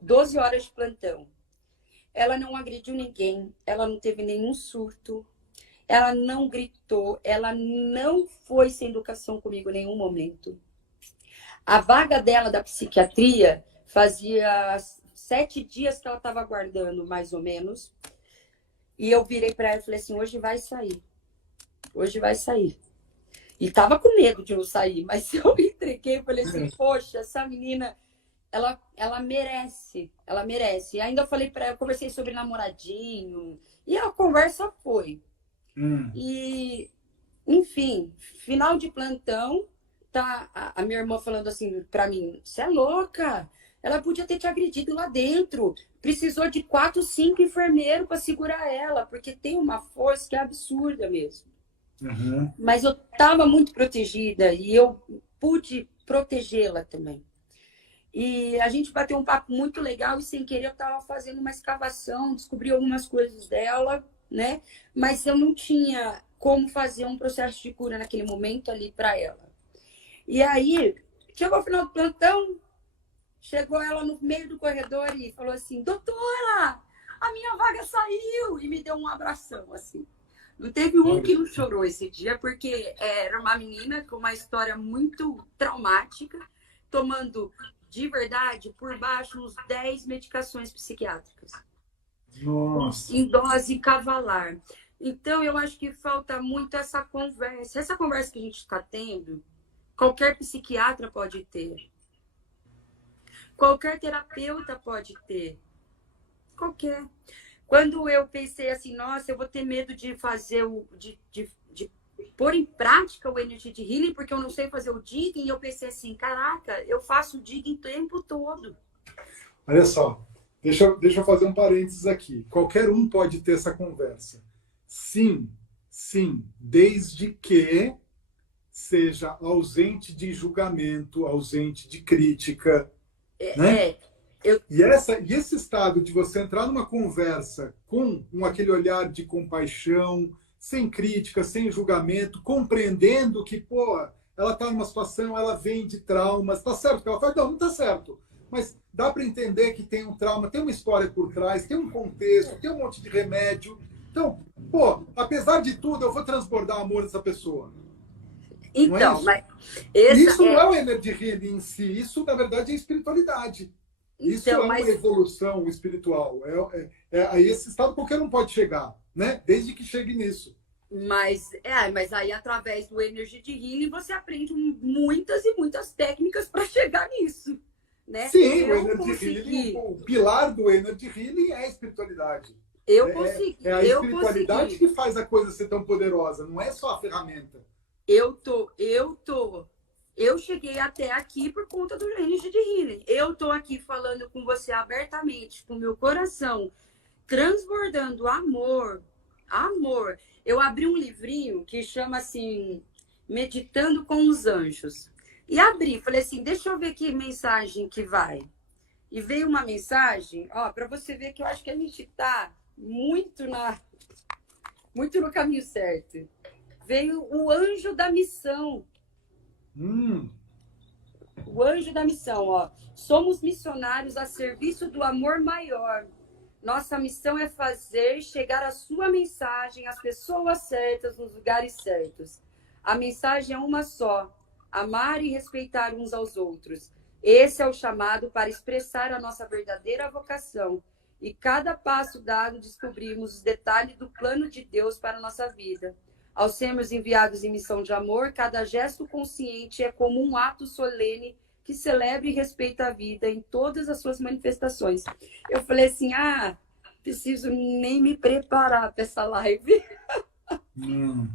12 horas de plantão. Ela não agrediu ninguém, ela não teve nenhum surto, ela não gritou, ela não foi sem educação comigo em nenhum momento. A vaga dela da psiquiatria fazia 7 dias que ela estava aguardando, mais ou menos. E eu virei para ela e falei assim, hoje vai sair. Hoje vai sair. E tava com medo de não sair, mas eu me entreguei e falei assim, poxa, essa menina, ela merece. E ainda eu falei para ela, eu conversei sobre namoradinho, e a conversa foi. E, enfim, final de plantão, tá a minha irmã falando assim para mim, você é louca? Ela podia ter te agredido lá dentro. Precisou de 4, 5 enfermeiros para segurar ela, porque tem uma força que é absurda mesmo. Mas eu estava muito protegida e eu pude protegê-la também. E a gente bateu um papo muito legal e sem querer eu estava fazendo uma escavação, descobri algumas coisas dela, né? Mas eu não tinha como fazer um processo de cura naquele momento ali para ela. E aí, chegou o final do plantão, chegou ela no meio do corredor e falou assim, doutora, a minha vaga saiu! E me deu um abração, assim. Não teve um que não chorou esse dia, porque era uma menina com uma história muito traumática, tomando, de verdade, por baixo, uns 10 medicações psiquiátricas. Nossa! Em dose cavalar. Então, eu acho que falta muito essa conversa. Essa conversa que a gente está tendo, qualquer psiquiatra pode ter. Qualquer terapeuta pode ter. Qualquer. Quando eu pensei assim, nossa, eu vou ter medo de fazer de pôr em prática o Energy de Healing, porque eu não sei fazer o digging, e eu pensei assim, caraca, eu faço o digging o tempo todo. Olha só, Deixa eu fazer um parênteses aqui. Qualquer um pode ter essa conversa. Sim, sim, desde que seja ausente de julgamento, ausente de crítica, né? É, eu, E esse estado de você entrar numa conversa com aquele olhar de compaixão, sem crítica, sem julgamento, compreendendo que, pô, ela está numa situação, ela vem de traumas, tá certo que ela faz? Não, não tá certo. Mas dá para entender que tem um trauma, tem uma história por trás, tem um contexto, tem um monte de remédio. Então, pô, apesar de tudo, eu vou transbordar amor nessa pessoa. Não é então, isso? mas E essa isso não é, é o energy healing em si, isso, na verdade, é espiritualidade. Isso então, é uma mas evolução espiritual. A esse estado qualquer um pode chegar, né? Desde que chegue nisso. mas aí através do Energy de Healing você aprende muitas e muitas técnicas para chegar nisso, né? Sim, o Eu Energy Healing, consegui, o pilar do Energy Healing é a espiritualidade. É a eu espiritualidade consegui. que faz a coisa ser tão poderosa, não é só a ferramenta. Eu cheguei até aqui por conta do Energy de Healing. Eu tô aqui falando com você abertamente, com meu coração transbordando amor, amor. Eu abri um livrinho que chama assim, Meditando com os Anjos. E abri, falei assim, deixa eu ver que mensagem que vai. E veio uma mensagem, ó, para você ver que eu acho que a gente tá muito no caminho certo. Veio o anjo da missão. Hum, O anjo da missão, ó. Somos missionários a serviço do amor maior. Nossa missão é fazer chegar a sua mensagem às pessoas certas, nos lugares certos. A mensagem é uma só: amar e respeitar uns aos outros. Esse é o chamado para expressar a nossa verdadeira vocação. E cada passo dado descobrimos os detalhes do plano de Deus para a nossa vida. Ao sermos enviados em missão de amor, cada gesto consciente é como um ato solene que celebra e respeita a vida em todas as suas manifestações. Eu falei assim, preciso nem me preparar para essa live. hum.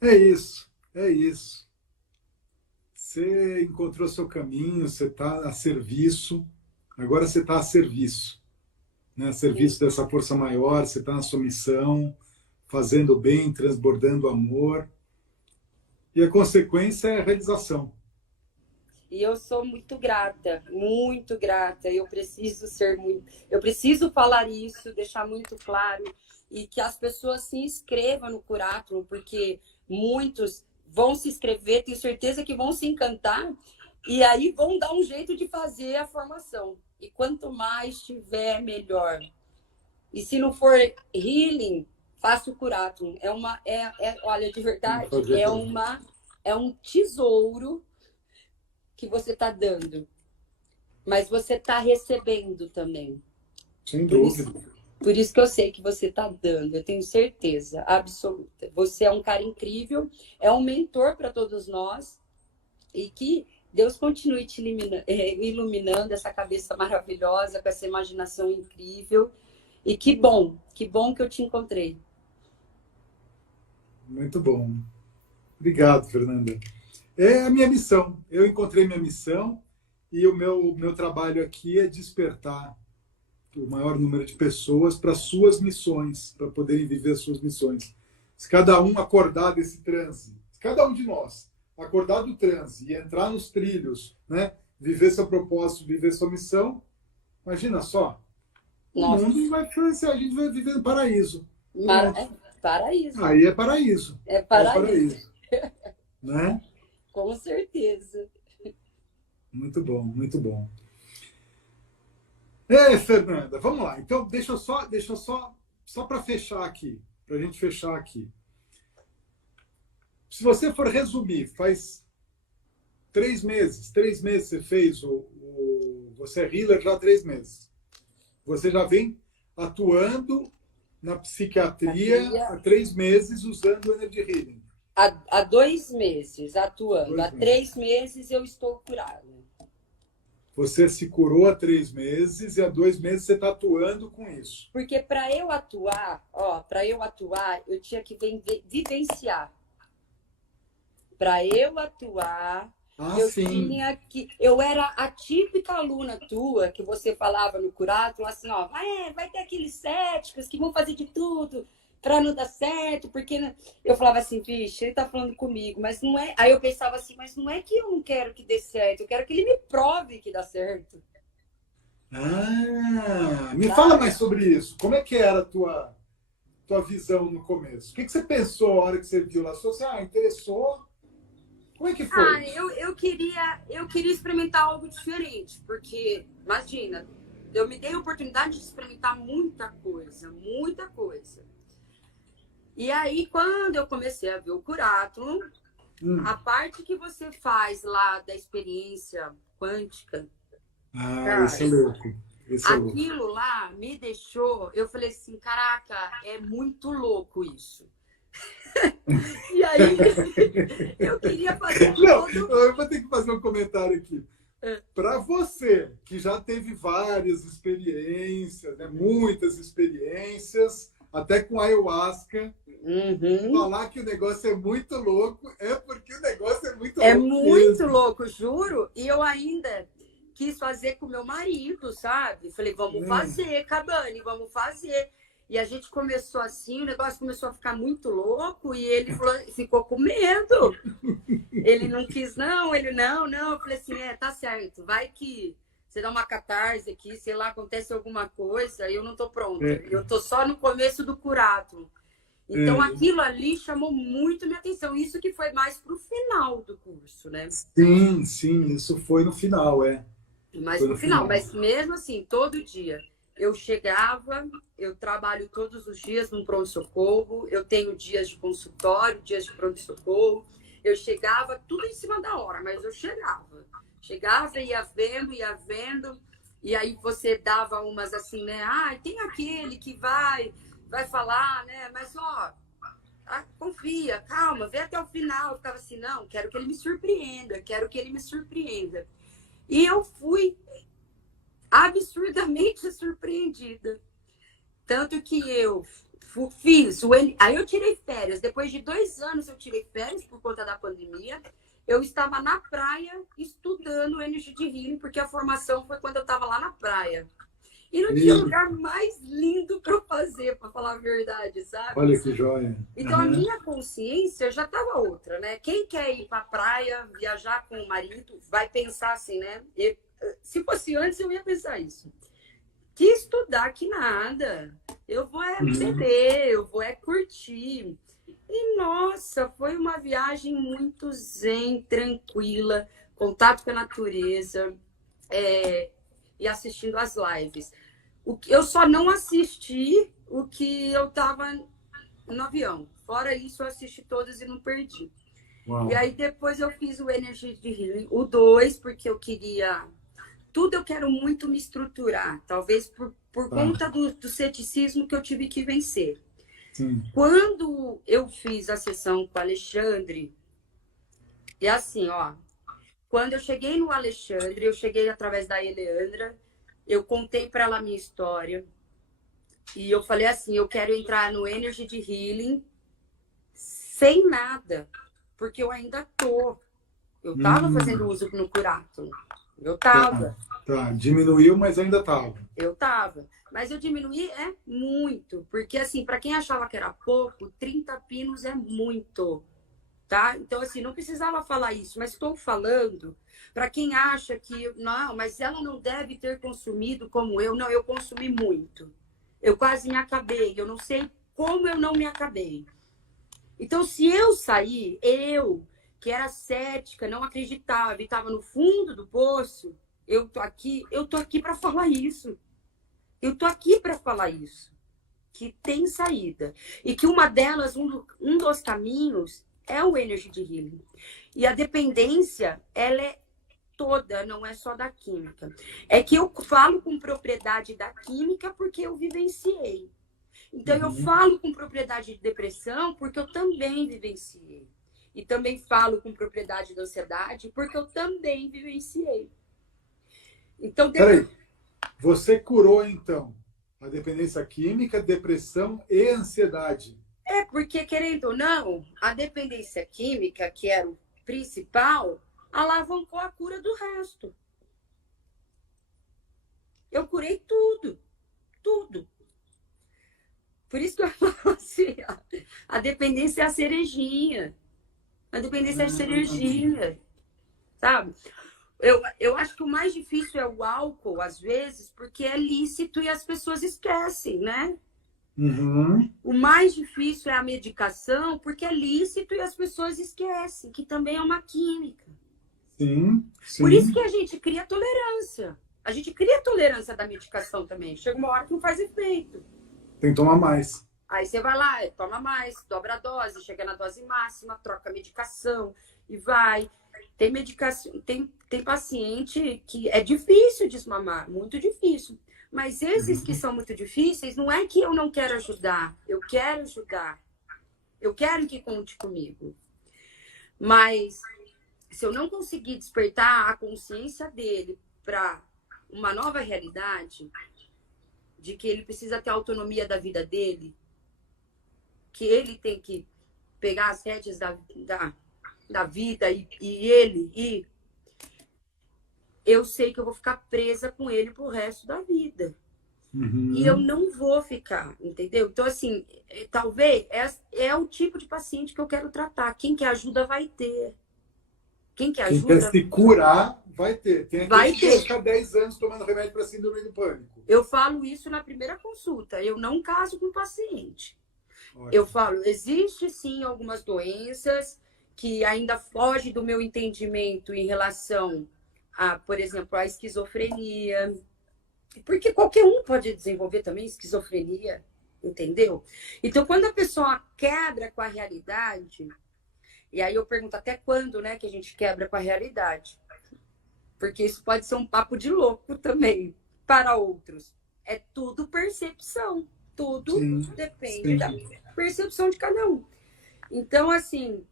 É isso, é isso. Você encontrou seu caminho, você está a serviço, agora você está a serviço, né? A serviço dessa força maior, você está na sua missão, fazendo bem, transbordando amor, e a consequência é a realização. E eu sou muito grata, muito grata. Eu preciso falar isso, deixar muito claro e que as pessoas se inscrevam no Curátulo, porque muitos vão se inscrever, tenho certeza que vão se encantar e aí vão dar um jeito de fazer a formação. E quanto mais tiver, melhor. E se não for healing, faça o Curátulo. Olha, de verdade, é um tesouro que você está dando, mas você está recebendo também. Sem dúvida. Por isso que eu sei que você está dando, eu tenho certeza absoluta. Você é um cara incrível, é um mentor para todos nós e que Deus continue te iluminando essa cabeça maravilhosa, com essa imaginação incrível. E que bom que eu te encontrei. Muito bom. Obrigado, Fernanda. É a minha missão. Eu encontrei minha missão e o meu trabalho aqui é despertar o maior número de pessoas para suas missões, para poderem viver as suas missões. Se cada um acordar desse transe, se cada um de nós acordar do transe e entrar nos trilhos, né, viver seu propósito, viver sua missão, imagina só, Nossa. O mundo vai ser, a gente vai viver no paraíso. Paraíso. Aí é paraíso. É paraíso. Né? Com certeza. Muito bom, muito bom. Fernanda, vamos lá. Então, deixa eu só para fechar aqui, para a gente fechar aqui. Se você for resumir, faz 3 meses você fez você é healer já há 3 meses. Você já vem atuando na psiquiatria há 3 meses usando o Energy Healing. Há 2 meses atuando. Há 3 meses eu estou curada. Você se curou há 3 meses e há 2 meses você está atuando com isso. Porque para eu atuar, eu tinha que vivenciar. Para eu atuar, Ah, Eu sim. tinha que. Eu era a típica aluna tua que você falava no curato, assim, ó, vai ter aqueles céticos que vão fazer de tudo para não dar certo, porque eu falava assim, vixe, ele tá falando comigo, mas não é. Aí eu pensava assim, mas não é que eu não quero que dê certo, eu quero que ele me prove que dá certo, Ah, me fala sabe? mais sobre isso. Como é que era a tua visão no começo? O que você pensou a hora que você viu lá? Você falou assim, ah, interessou. Como é que foi? Eu queria experimentar algo diferente, porque, imagina, eu me dei a oportunidade de experimentar muita coisa, muita coisa. E aí, quando eu comecei a ver o Curato, a Hum. parte que você faz lá da experiência quântica, Ah, esse é cara, louco. Esse é louco. aquilo lá me deixou. Eu falei assim: caraca, é muito louco isso. E aí, eu queria fazer Não, todo. eu vou ter que fazer um comentário aqui. Para você, que já teve várias experiências, né, muitas experiências, até com ayahuasca, Uhum. falar que o negócio é muito louco é porque o negócio é muito É louco muito mesmo. louco, juro. E eu ainda quis fazer com meu marido, sabe? Falei, vamos Hum, fazer, Cabane, vamos fazer. E a gente começou assim, o negócio começou a ficar muito louco e ele falou, ficou com medo. Ele não quis, não, ele não. Eu falei assim, tá certo, vai que você dá uma catarse aqui, sei lá, acontece alguma coisa, eu não tô pronta. é, Eu tô só no começo do curato. Então, é, aquilo ali chamou muito minha atenção. Isso que foi mais pro final do curso, né? sim, sim, isso foi no final, é. Mais Foi pro no final. final. Mas mesmo assim, todo dia. Eu chegava, eu trabalho todos os dias num pronto-socorro, eu tenho dias de consultório, dias de pronto-socorro. Eu chegava tudo em cima da hora, mas eu chegava. Chegava, ia vendo, e aí você dava umas assim, né? Ah, tem aquele que vai falar, né? Mas, ó, confia, calma, vê até o final. Eu ficava assim, não, quero que ele me surpreenda, quero que ele me surpreenda. E eu fui absurdamente surpreendida. Tanto que eu fiz o. Aí eu tirei férias. Depois de 2 anos eu tirei férias por conta da pandemia. Eu estava na praia estudando Energy de Healing, porque a formação foi quando eu estava lá na praia. E não tinha E, lugar mais lindo para eu fazer, para falar a verdade, sabe? olha que joia. Então a Aham. minha consciência já estava outra, né? Quem quer ir para a praia, viajar com o marido, vai pensar assim, né? Se fosse antes, eu ia pensar isso. Que estudar que nada. Eu vou Uhum. beber, eu vou curtir. E nossa, foi uma viagem muito zen, tranquila, contato com a natureza, é, e assistindo as lives. Eu só não assisti o que eu estava no avião. Fora isso, eu assisti todas e não perdi. E Uau. aí depois eu fiz o Energy de Healing, o 2 porque eu queria tudo eu quero muito me estruturar, talvez por Tá. conta do ceticismo que eu tive que vencer. Sim. Quando eu fiz a sessão com o Alexandre, e assim, ó, quando eu cheguei no Alexandre, eu cheguei através da Eleandra, eu contei para ela a minha história, e eu falei assim, eu quero entrar no Energy de Healing sem nada, porque eu ainda eu tava fazendo Hum, uso no Curato, eu tá. tava. Tá. Diminuiu, mas ainda estava. Eu tava. Mas eu diminuí muito. Porque, assim, para quem achava que era pouco, 30 pinos é muito. Tá? Então, assim, não precisava falar isso. Mas estou falando para quem acha que, não, mas ela não deve ter consumido como eu. Não, eu consumi muito. Eu quase me acabei. Eu não sei como eu não me acabei. Então, se eu sair, que era cética, não acreditava e estava no fundo do poço, eu tô aqui para falar isso. Eu tô aqui para falar isso, que tem saída. E que uma delas, um dos caminhos, é o Energy de Healing. E a dependência, ela é toda, não é só da química. É que eu falo com propriedade da química porque eu vivenciei. Então, eu Uhum. falo com propriedade de depressão porque eu também vivenciei. E também falo com propriedade da ansiedade porque eu também vivenciei. Então, Peraí, você curou então a dependência química, depressão e ansiedade. porque, querendo ou não, a dependência química, que era o principal, alavancou a cura do resto. Eu curei tudo, tudo. Por isso que eu falo assim, a dependência é a cerejinha. A dependência é a cerejinha, sabe? Eu acho que o mais difícil é o álcool, às vezes, porque é lícito e as pessoas esquecem, né? Uhum. O mais difícil é a medicação, porque é lícito e as pessoas esquecem, que também é uma química. Sim, Por isso sim. que a gente cria tolerância. A gente cria tolerância da medicação também. Chega uma hora que não faz efeito. Tem que tomar mais. Aí você vai lá, toma mais, dobra a dose, chega na dose máxima, troca a medicação e vai. Tem medicação, tem paciente que é difícil desmamar, muito difícil. Mas esses que são muito difíceis, não é que eu não quero ajudar, eu quero ajudar. Eu quero que conte comigo. Mas se eu não conseguir despertar a consciência dele para uma nova realidade, de que ele precisa ter autonomia da vida dele, que ele tem que pegar as rédeas da vida e ele ir, eu sei que eu vou ficar presa com ele pro resto da vida. Uhum. E eu não vou ficar, entendeu? Então, assim, talvez é o tipo de paciente que eu quero tratar. Quem quer ajuda vai ter. Quem quer Quem quer ajuda se curar, vai ter. Tem vai aquele que vai ter. ficar 10 anos tomando remédio para síndrome do pânico. Eu falo isso na primeira consulta. Eu não caso com o paciente. Ótimo. Eu falo, existe sim algumas doenças que ainda fogem do meu entendimento em relação a, por exemplo, a esquizofrenia. Porque qualquer um pode desenvolver também esquizofrenia, entendeu? Então, quando a pessoa quebra com a realidade, e aí eu pergunto até quando, né, que a gente quebra com a realidade? Porque isso pode ser um papo de louco também para outros. É tudo percepção. Tudo depende da percepção de cada um. Então, assim,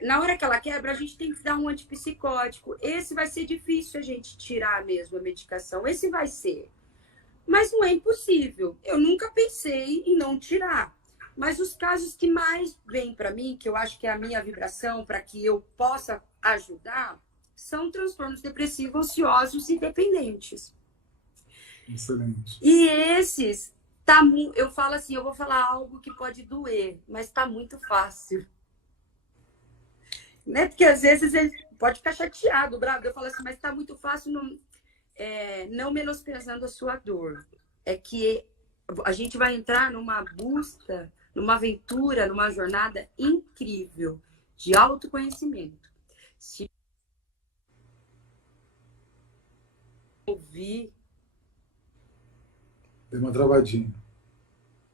na hora que ela quebra, a gente tem que dar um antipsicótico. Esse vai ser difícil a gente tirar mesmo a medicação. Esse vai ser. Mas não é impossível. Eu nunca pensei em não tirar. Mas os casos que mais vêm para mim, que eu acho que é a minha vibração para que eu possa ajudar, são transtornos depressivos, ansiosos e dependentes. Excelente. E esses, eu falo assim, eu vou falar algo que pode doer, mas tá muito fácil. Né? Porque às vezes ele pode ficar chateado, bravo. Eu falo assim, mas tá muito fácil, não menosprezando a sua dor. É que a gente vai entrar numa busca, numa aventura, numa jornada incrível de autoconhecimento. Se ouvir... Deu uma travadinha.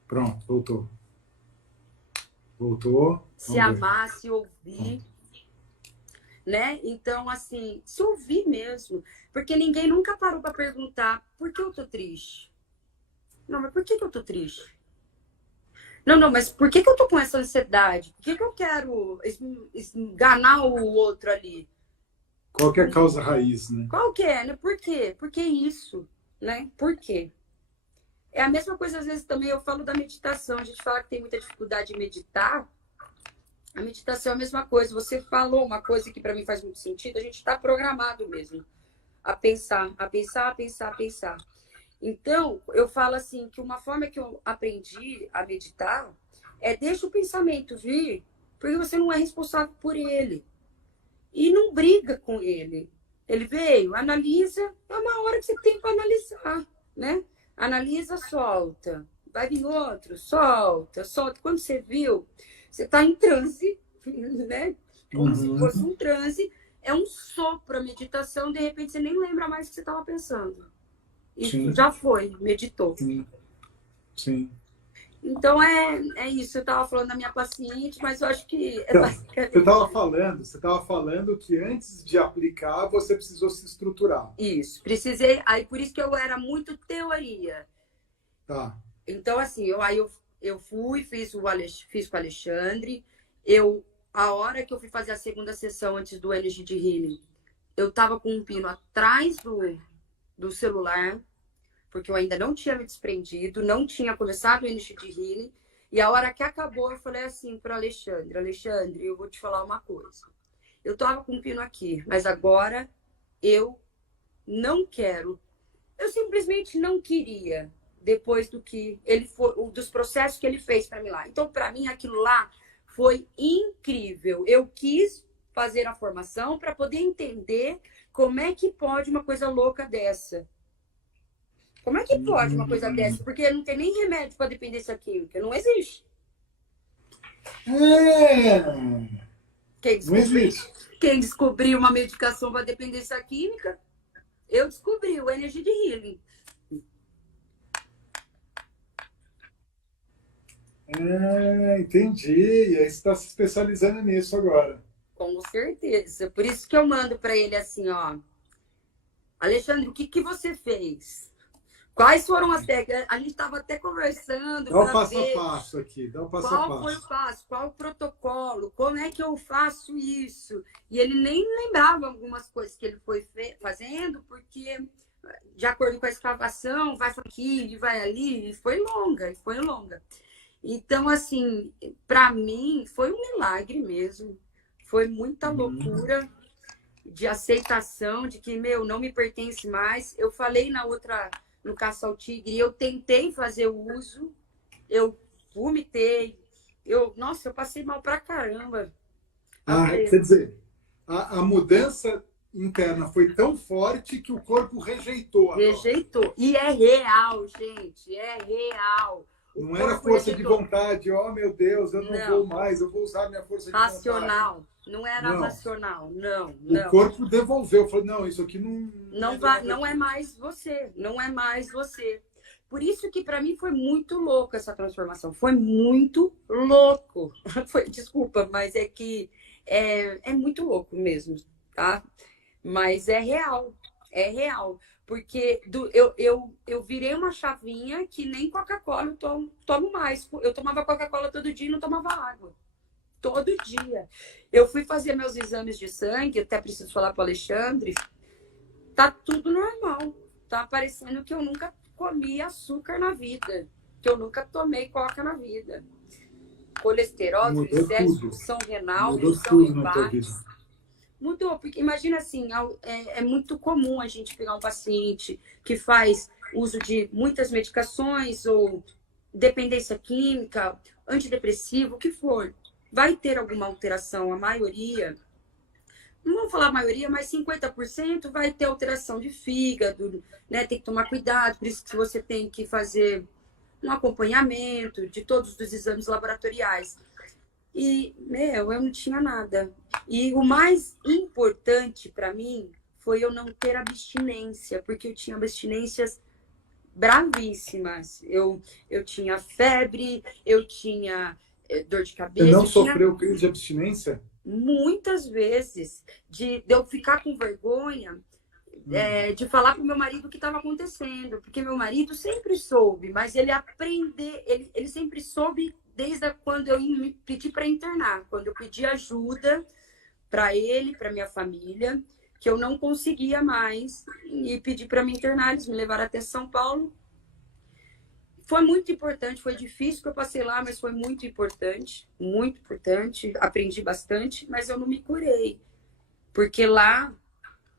Pronto, voltou. Voltou. Se amar, se ouvir, né? Então, assim, se ouvir mesmo. Porque ninguém nunca parou para perguntar por que eu tô triste. Não, mas por que eu tô triste? Não, mas por que eu tô com essa ansiedade? Por que eu quero enganar o outro ali? Qual que é a causa raiz, né? Qual que é, né? Por quê? Por que isso? Né? Por quê? É a mesma coisa, às vezes, também eu falo da meditação. A gente fala que tem muita dificuldade de meditar. A meditação é a mesma coisa. Você falou uma coisa que para mim faz muito sentido. A gente está programado mesmo a pensar, a pensar, a pensar, a pensar. Então, eu falo assim, que uma forma que eu aprendi a meditar é deixa o pensamento vir, porque você não é responsável por ele. E não briga com ele. Ele veio, analisa, é uma hora que você tem para analisar, né? Analisa, solta. Vai vir outro, solta, solta. Quando você viu, você está em transe, né? Como se fosse um transe. É um sopro a meditação, de repente você nem lembra mais o que você estava pensando. E já foi, meditou. Sim. Então é isso. Eu estava falando da minha paciente, mas eu acho que é basicamente... Você estava falando que antes de aplicar, você precisou se estruturar. Isso, precisei. Aí por isso que eu era muito teoria. Tá. Então, assim, eu fui, fiz com o Alexandre. A hora que eu fui fazer a segunda sessão antes do Energy de Healing, eu tava com um pino atrás do celular, porque eu ainda não tinha me desprendido, não tinha começado o Energy de Healing. E a hora que acabou, eu falei assim para Alexandre, eu vou te falar uma coisa. eu tava com um pino aqui, mas agora eu não quero. Eu simplesmente não queria, depois do que ele foi, dos processos que ele fez para mim lá. Então, para mim, aquilo lá foi incrível. Eu quis fazer a formação para poder entender como é que pode uma coisa louca dessa. Como é que pode uma coisa dessa? Porque não tem nem remédio para dependência química. Não existe. É, não existe. Quem descobriu uma medicação para dependência química, eu descobri o Energy de Healing. Entendi. E aí você está se especializando nisso agora. Com certeza. Por isso que eu mando para ele assim, ó. Alexandre, o que que você fez? Quais foram as técnicas? A gente estava até conversando. Dá o passo a passo aqui. Dá o passo a passo. Qual foi o passo? Qual o protocolo? Como é que eu faço isso? E ele nem lembrava algumas coisas que ele foi fazendo, porque de acordo com a escavação, vai aqui, vai ali, e foi longa, e foi longa. Então, assim, para mim, foi um milagre mesmo. Foi muita loucura de aceitação de que, meu, não me pertence mais. Eu falei no Caça ao Tigre, eu tentei fazer o uso, eu vomitei, nossa, eu passei mal pra caramba. Quer dizer, a mudança interna foi tão forte que o corpo rejeitou. Rejeitou. E é real, gente, é real. Não era força de vontade, oh meu Deus, eu não vou mais, eu vou usar minha força de vontade. Racional, não era racional, não. O corpo devolveu, falou, não, isso aqui não é mais você, não é mais você. Por isso que para mim foi muito louco essa transformação, foi muito louco. Desculpa, mas é que é muito louco mesmo, tá? Mas é real, porque eu virei uma chavinha que nem Coca-Cola eu tomo mais. Eu tomava Coca-Cola todo dia e não tomava água. Todo dia. Eu fui fazer meus exames de sangue, até preciso falar para o Alexandre, tá tudo normal. Tá parecendo que eu nunca comi açúcar na vida, que eu nunca tomei coca na vida. Colesterol, função renal, função hepática. Mudou, porque imagina assim, é muito comum a gente pegar um paciente que faz uso de muitas medicações ou dependência química, antidepressivo, o que for. Vai ter alguma alteração, a maioria, não vamos falar a maioria, mas 50% vai ter alteração de fígado, né? Tem que tomar cuidado, por isso que você tem que fazer um acompanhamento de todos os exames laboratoriais. E, eu não tinha nada. E o mais importante para mim foi eu não ter abstinência, porque eu tinha abstinências bravíssimas. Eu tinha febre, eu tinha dor de cabeça. Você não sofreu crise de abstinência? Muitas vezes, de eu ficar com vergonha de falar pro meu marido o que estava acontecendo, porque meu marido sempre soube, mas ele sempre soube desde quando eu me pedi para internar, quando eu pedi ajuda para ele, para minha família, que eu não conseguia mais e pedi para me internar, eles me levaram até São Paulo. Foi muito importante, foi difícil que eu passei lá, mas foi muito importante, aprendi bastante, mas eu não me curei, porque lá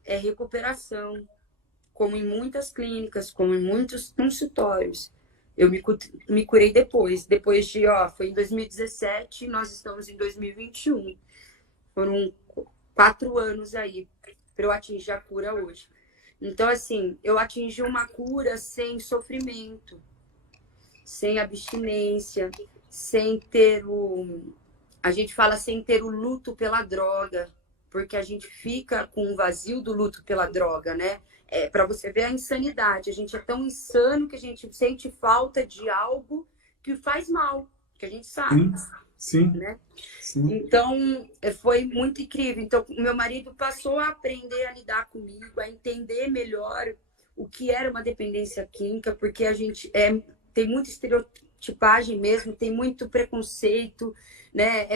é recuperação, como em muitas clínicas, como em muitos consultórios. Eu me curei depois de, foi em 2017, nós estamos em 2021. Foram 4 anos aí para eu atingir a cura hoje. Então, assim, eu atingi uma cura sem sofrimento, sem abstinência, sem ter a gente fala sem ter o luto pela droga, porque a gente fica com o vazio do luto pela droga, né? Para você ver a insanidade. A gente é tão insano que a gente sente falta de algo que faz mal, que a gente sabe. Sim. Né? Sim. Então, foi muito incrível. Então, meu marido passou a aprender a lidar comigo, a entender melhor o que era uma dependência química, porque a gente tem muita estereotipagem mesmo, tem muito preconceito, né?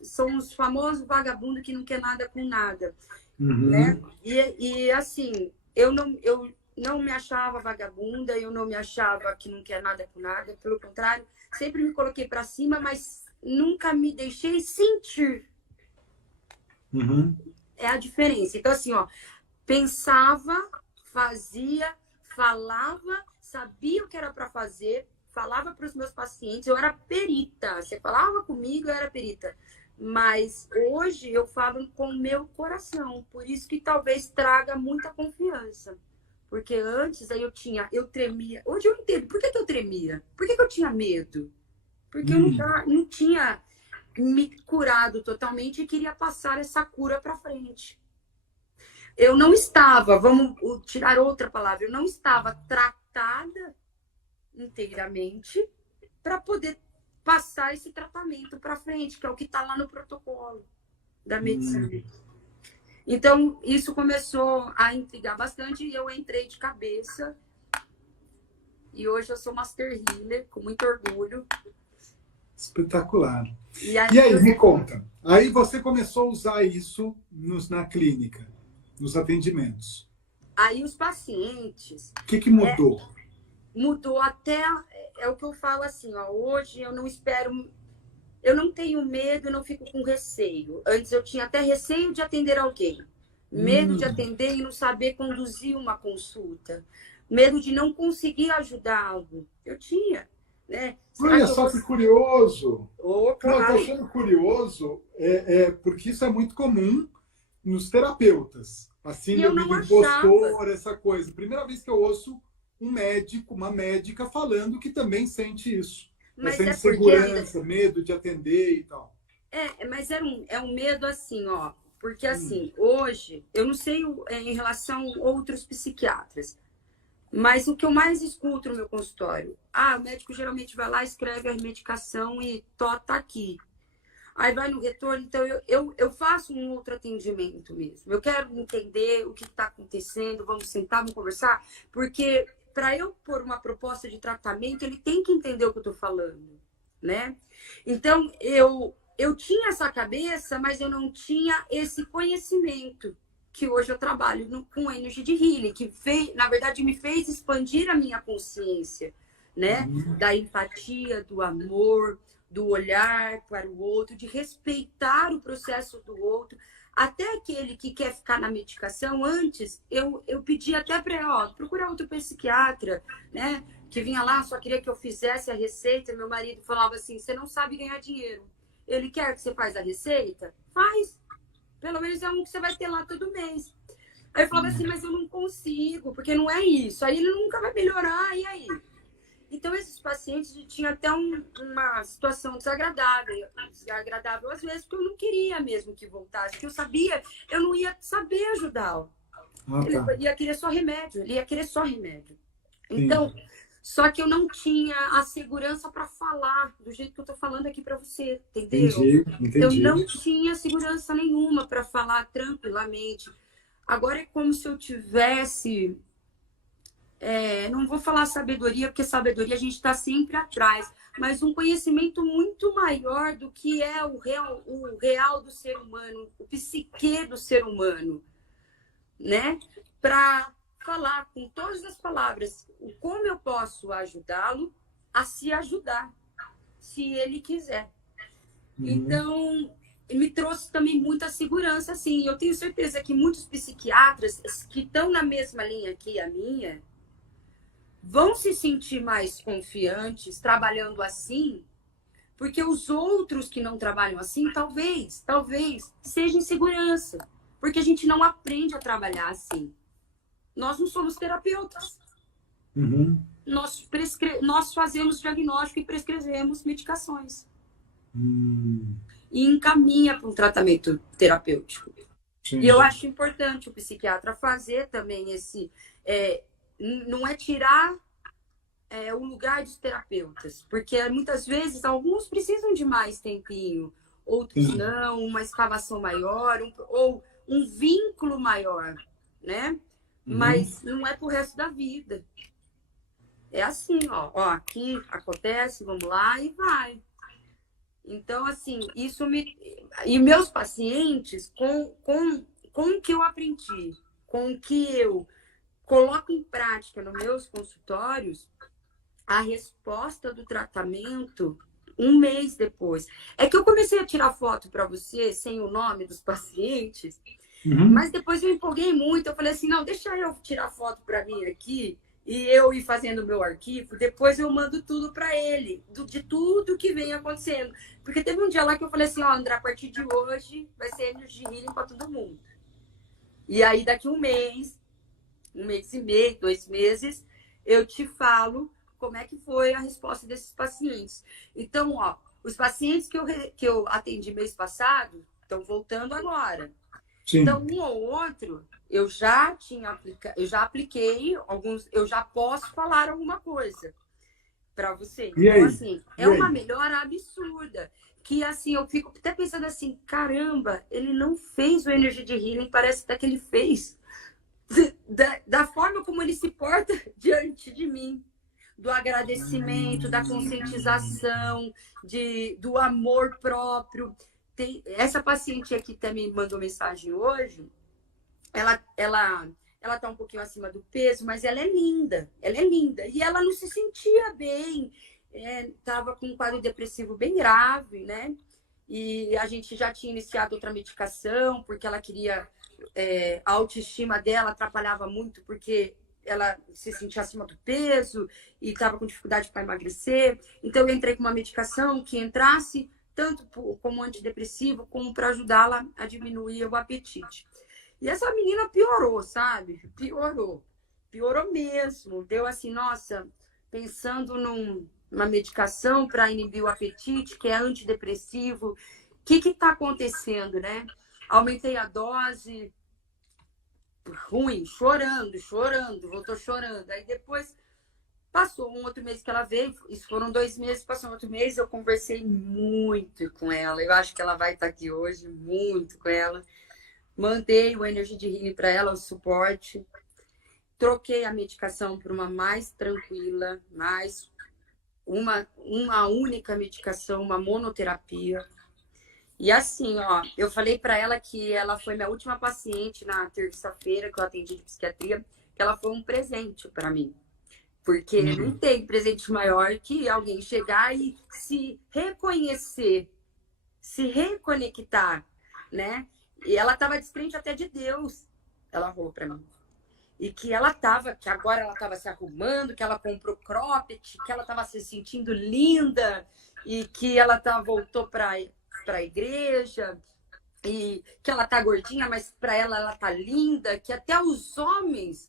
São os famosos vagabundos que não quer nada com nada, né? E assim, eu não me achava vagabunda, eu não me achava que não quer nada com nada, pelo contrário, sempre me coloquei para cima, mas nunca me deixei sentir. Uhum. É a diferença. Então, assim, ó, pensava, fazia, falava, sabia o que era para fazer, falava para os meus pacientes, eu era perita. Você falava comigo, eu era perita. Mas hoje eu falo com o meu coração, por isso que talvez traga muita confiança. Porque antes aí eu tremia. Hoje eu entendo. Por que, que eu tremia? Por que, que eu tinha medo? Porque eu não tinha me curado totalmente e queria passar essa cura para frente. Eu não estava, vamos tirar outra palavra, eu não estava tratada inteiramente para poder passar esse tratamento para frente, que é o que está lá no protocolo da medicina. Então, isso começou a intrigar bastante e eu entrei de cabeça. E hoje eu sou Master Healer, com muito orgulho. Espetacular. E aí, Me conta. Aí você começou a usar isso na clínica, nos atendimentos. aí os pacientes... O que mudou? Mudou até... É o que eu falo assim, ó, hoje eu não espero... Eu não tenho medo, eu não fico com receio. Antes eu tinha até receio de atender alguém. Medo de atender e não saber conduzir uma consulta. Medo de não conseguir ajudá-lo. Eu tinha, né? Olha só que curioso. Oh, claro. Não, claro. estou achando curioso, porque isso é muito comum nos terapeutas. Assim, do impostor, essa coisa. Primeira vez que eu ouço um médico, uma médica falando que também sente isso. Mas essa insegurança, medo de atender e tal. Mas é um medo assim, ó. Porque assim, hoje, eu não sei em relação a outros psiquiatras, mas o que eu mais escuto no meu consultório, o médico geralmente vai lá, escreve a medicação e tá aqui. Aí vai no retorno, então eu faço um outro atendimento mesmo. Eu quero entender o que está acontecendo, vamos sentar, vamos conversar, porque para eu pôr uma proposta de tratamento, ele tem que entender o que eu estou falando, né? Então, eu tinha essa cabeça, mas eu não tinha esse conhecimento que hoje eu trabalho com Energy de Healing, que na verdade me fez expandir a minha consciência, né? Da empatia, do amor, do olhar para o outro, de respeitar o processo do outro. Até aquele que quer ficar na medicação, antes eu pedi até para procurar outro psiquiatra, né? Que vinha lá, só queria que eu fizesse a receita. Meu marido falava assim, você não sabe ganhar dinheiro. Ele quer que você faça a receita? Faz. Pelo menos é um que você vai ter lá todo mês. Aí eu falava assim, mas eu não consigo, porque não é isso. Aí ele nunca vai melhorar, e aí? Então, esses pacientes tinham até uma situação desagradável às vezes, porque eu não queria mesmo que voltasse, porque eu sabia, eu não ia saber ajudá-lo. Ele ia querer só remédio, Então, só que eu não tinha a segurança para falar do jeito que eu tô falando aqui para você, entendeu? Entendi. Eu não tinha segurança nenhuma para falar tranquilamente. Agora é como se eu tivesse... não vou falar sabedoria, porque sabedoria a gente está sempre atrás, mas um conhecimento muito maior do que é o real do ser humano, o psique do ser humano, né? Para falar com todas as palavras como eu posso ajudá-lo a se ajudar, se ele quiser. Então, me trouxe também muita segurança, assim. Eu tenho certeza que muitos psiquiatras que estão na mesma linha que a minha vão se sentir mais confiantes trabalhando assim, porque os outros que não trabalham assim, talvez, seja insegurança, porque a gente não aprende a trabalhar assim. Nós não somos terapeutas. Nós fazemos diagnóstico e prescrevemos medicações. E encaminha para um tratamento terapêutico. Sim. E eu acho importante o psiquiatra fazer também esse... não é tirar o lugar dos terapeutas, porque muitas vezes alguns precisam de mais tempinho, outros não, uma escavação maior, ou um vínculo maior, né? Mas não é pro resto da vida. É assim, ó, aqui acontece, vamos lá e vai. Então, assim, isso me... E meus pacientes, com o que eu aprendi, com o que eu coloco em prática nos meus consultórios, a resposta do tratamento Um mês depois. É que eu comecei a tirar foto para você sem o nome dos pacientes, mas depois eu empolguei muito. Eu falei assim, não, deixa eu tirar foto para mim aqui e eu ir fazendo o meu arquivo. Depois eu mando tudo para ele, de tudo que vem acontecendo. Porque teve um dia lá que eu falei assim, ó, André, a partir de hoje vai ser Energy Healing para todo mundo. E aí daqui um mês e meio, 2 meses, eu te falo como é que foi a resposta desses pacientes. Então, ó, os pacientes que eu atendi mês passado estão voltando agora. Sim. Então, um ou outro, eu já apliquei alguns, eu já posso falar alguma coisa para você. E então, aí? assim, é uma melhora absurda. Que, assim, eu fico até pensando assim, caramba, ele não fez o Energy de Healing, parece até que ele fez. Da forma como ele se porta diante de mim. Do agradecimento, da conscientização, do amor próprio. Essa paciente aqui também mandou mensagem hoje. Ela tá um pouquinho acima do peso, mas ela é linda. Ela é linda. E ela não se sentia bem. Tava com um quadro depressivo bem grave, né? E a gente já tinha iniciado outra medicação, porque ela queria... a autoestima dela atrapalhava muito, porque ela se sentia acima do peso e estava com dificuldade para emagrecer. Então, eu entrei com uma medicação que entrasse tanto como antidepressivo, como para ajudá-la a diminuir o apetite. E essa menina piorou, sabe? Piorou mesmo. Deu assim, nossa, pensando numa medicação para inibir o apetite, que é antidepressivo. O que está acontecendo, né? Aumentei a dose, ruim, chorando, voltou chorando. Aí depois passou um outro mês que ela veio, isso foram 2 meses, passou um outro mês, eu conversei muito com ela. Eu acho que ela vai estar aqui hoje, muito com ela. Mandei o Energy de Healing para ela, o suporte. Troquei a medicação por uma mais tranquila, mais uma única medicação, uma monoterapia. E assim, ó, eu falei para ela que ela foi minha última paciente na terça-feira que eu atendi de psiquiatria, que ela foi um presente para mim. Porque não tem presente maior que alguém chegar e se reconhecer, se reconectar, né? E ela estava descrente até de Deus, ela falou para mim. E que agora ela estava se arrumando, que ela comprou cropped, que ela estava se sentindo linda e que ela voltou para a igreja e que ela tá gordinha, mas para ela tá linda, que até os homens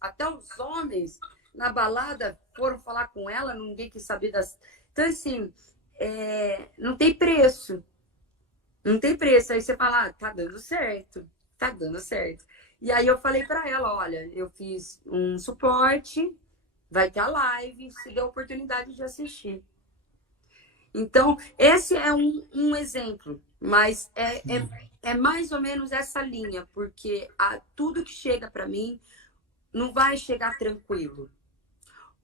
na balada foram falar com ela, ninguém quis saber das... Então, assim, não tem preço. Não tem preço. Aí você fala, tá dando certo. E aí eu falei para ela, olha, eu fiz um suporte, vai ter a live, se der a oportunidade de assistir. Então, esse é um exemplo, mas é mais ou menos essa linha, porque tudo que chega para mim não vai chegar tranquilo.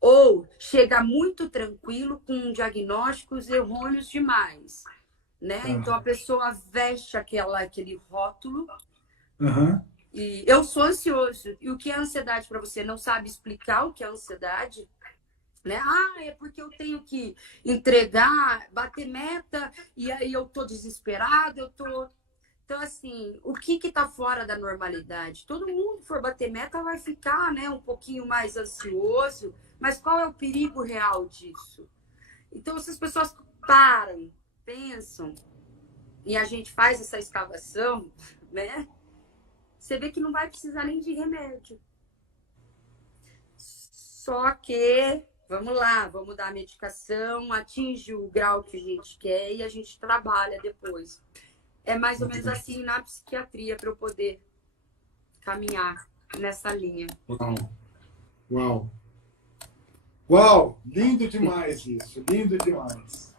Ou chega muito tranquilo com diagnósticos errôneos demais, né? Então, a pessoa veste aquele rótulo. E eu sou ansioso. E o que é ansiedade para você? Não sabe explicar o que é ansiedade? Né? É porque eu tenho que entregar, bater meta, e aí eu tô desesperado, Então, assim, o que tá fora da normalidade? Todo mundo que for bater meta vai ficar, né, um pouquinho mais ansioso, mas qual é o perigo real disso? Então, se as pessoas param, pensam, e a gente faz essa escavação, né, você vê que não vai precisar nem de remédio. Só que... Vamos lá, vamos dar a medicação, atinge o grau que a gente quer e a gente trabalha depois. É mais ou menos assim na psiquiatria para eu poder caminhar nessa linha. Uau! Lindo demais isso, lindo demais.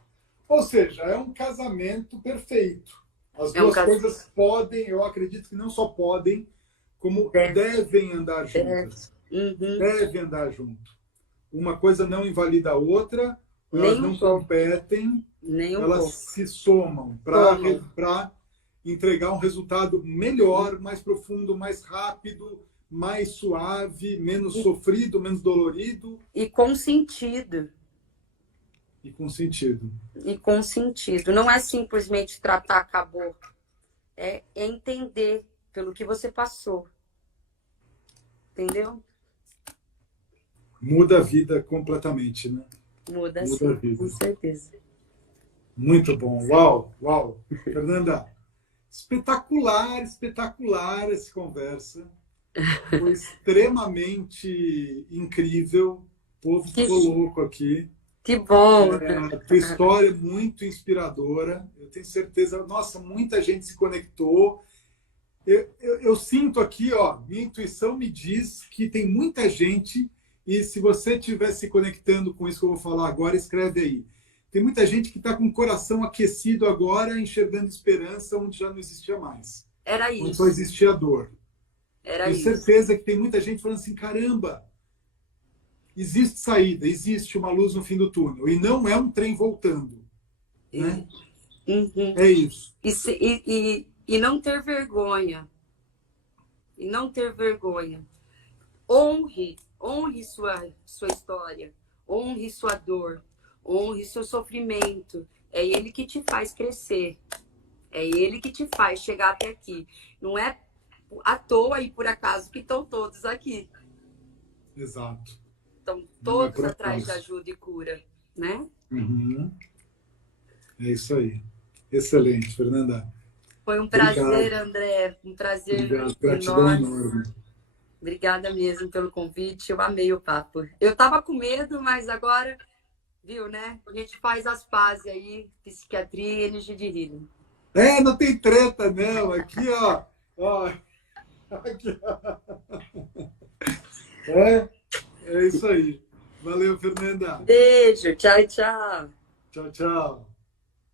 Ou seja, é um casamento perfeito. As duas coisas podem, eu acredito que não só podem, como devem andar juntas. Devem andar junto. Uma coisa não invalida a outra, elas não competem, elas se somam para entregar um resultado melhor, mais profundo, mais rápido, mais suave, menos sofrido, menos dolorido. E com sentido. E com sentido. E com sentido. Não é simplesmente tratar, acabou. É entender pelo que você passou. Entendeu? Muda a vida completamente, né? Muda Muda a sim, vida. com certeza. Muito bom. Uau, uau. Fernanda, espetacular, espetacular essa conversa. Foi extremamente incrível. O povo ficou louco aqui. Que bom! A tua história é muito inspiradora. Eu tenho certeza, nossa, muita gente se conectou. Eu sinto aqui, ó, minha intuição me diz que tem muita gente, e se você estiver se conectando com isso que eu vou falar agora, escreve aí. Tem muita gente que está com o coração aquecido agora, enxergando esperança onde já não existia mais. Era Onde isso. só existia dor. Era Tenho isso. certeza que tem muita gente falando assim, caramba, existe saída, existe uma luz no fim do túnel. E não é um trem voltando. Né? Uhum. É isso. E não ter vergonha. E não ter vergonha. Honre sua história. Honre sua dor. Honre seu sofrimento. É ele que te faz crescer. É ele que te faz chegar até aqui. Não é à toa e por acaso que estão todos aqui. Exato. Estão Não é todos por atrás de acaso. ajuda e cura, né? Uhum. É isso aí. Excelente, Fernanda. Foi um prazer, Obrigado. André. Um prazer Obrigado. Gratidão enorme. enorme. Obrigada mesmo pelo convite. Eu amei o papo. Eu tava com medo, mas agora, viu, né? A gente faz as pazes aí, psiquiatria e energia de healing. É, não tem treta, não. Aqui, ó. Ó. Aqui, ó. É isso aí. Valeu, Fernanda. Beijo. Tchau, tchau. Tchau, tchau.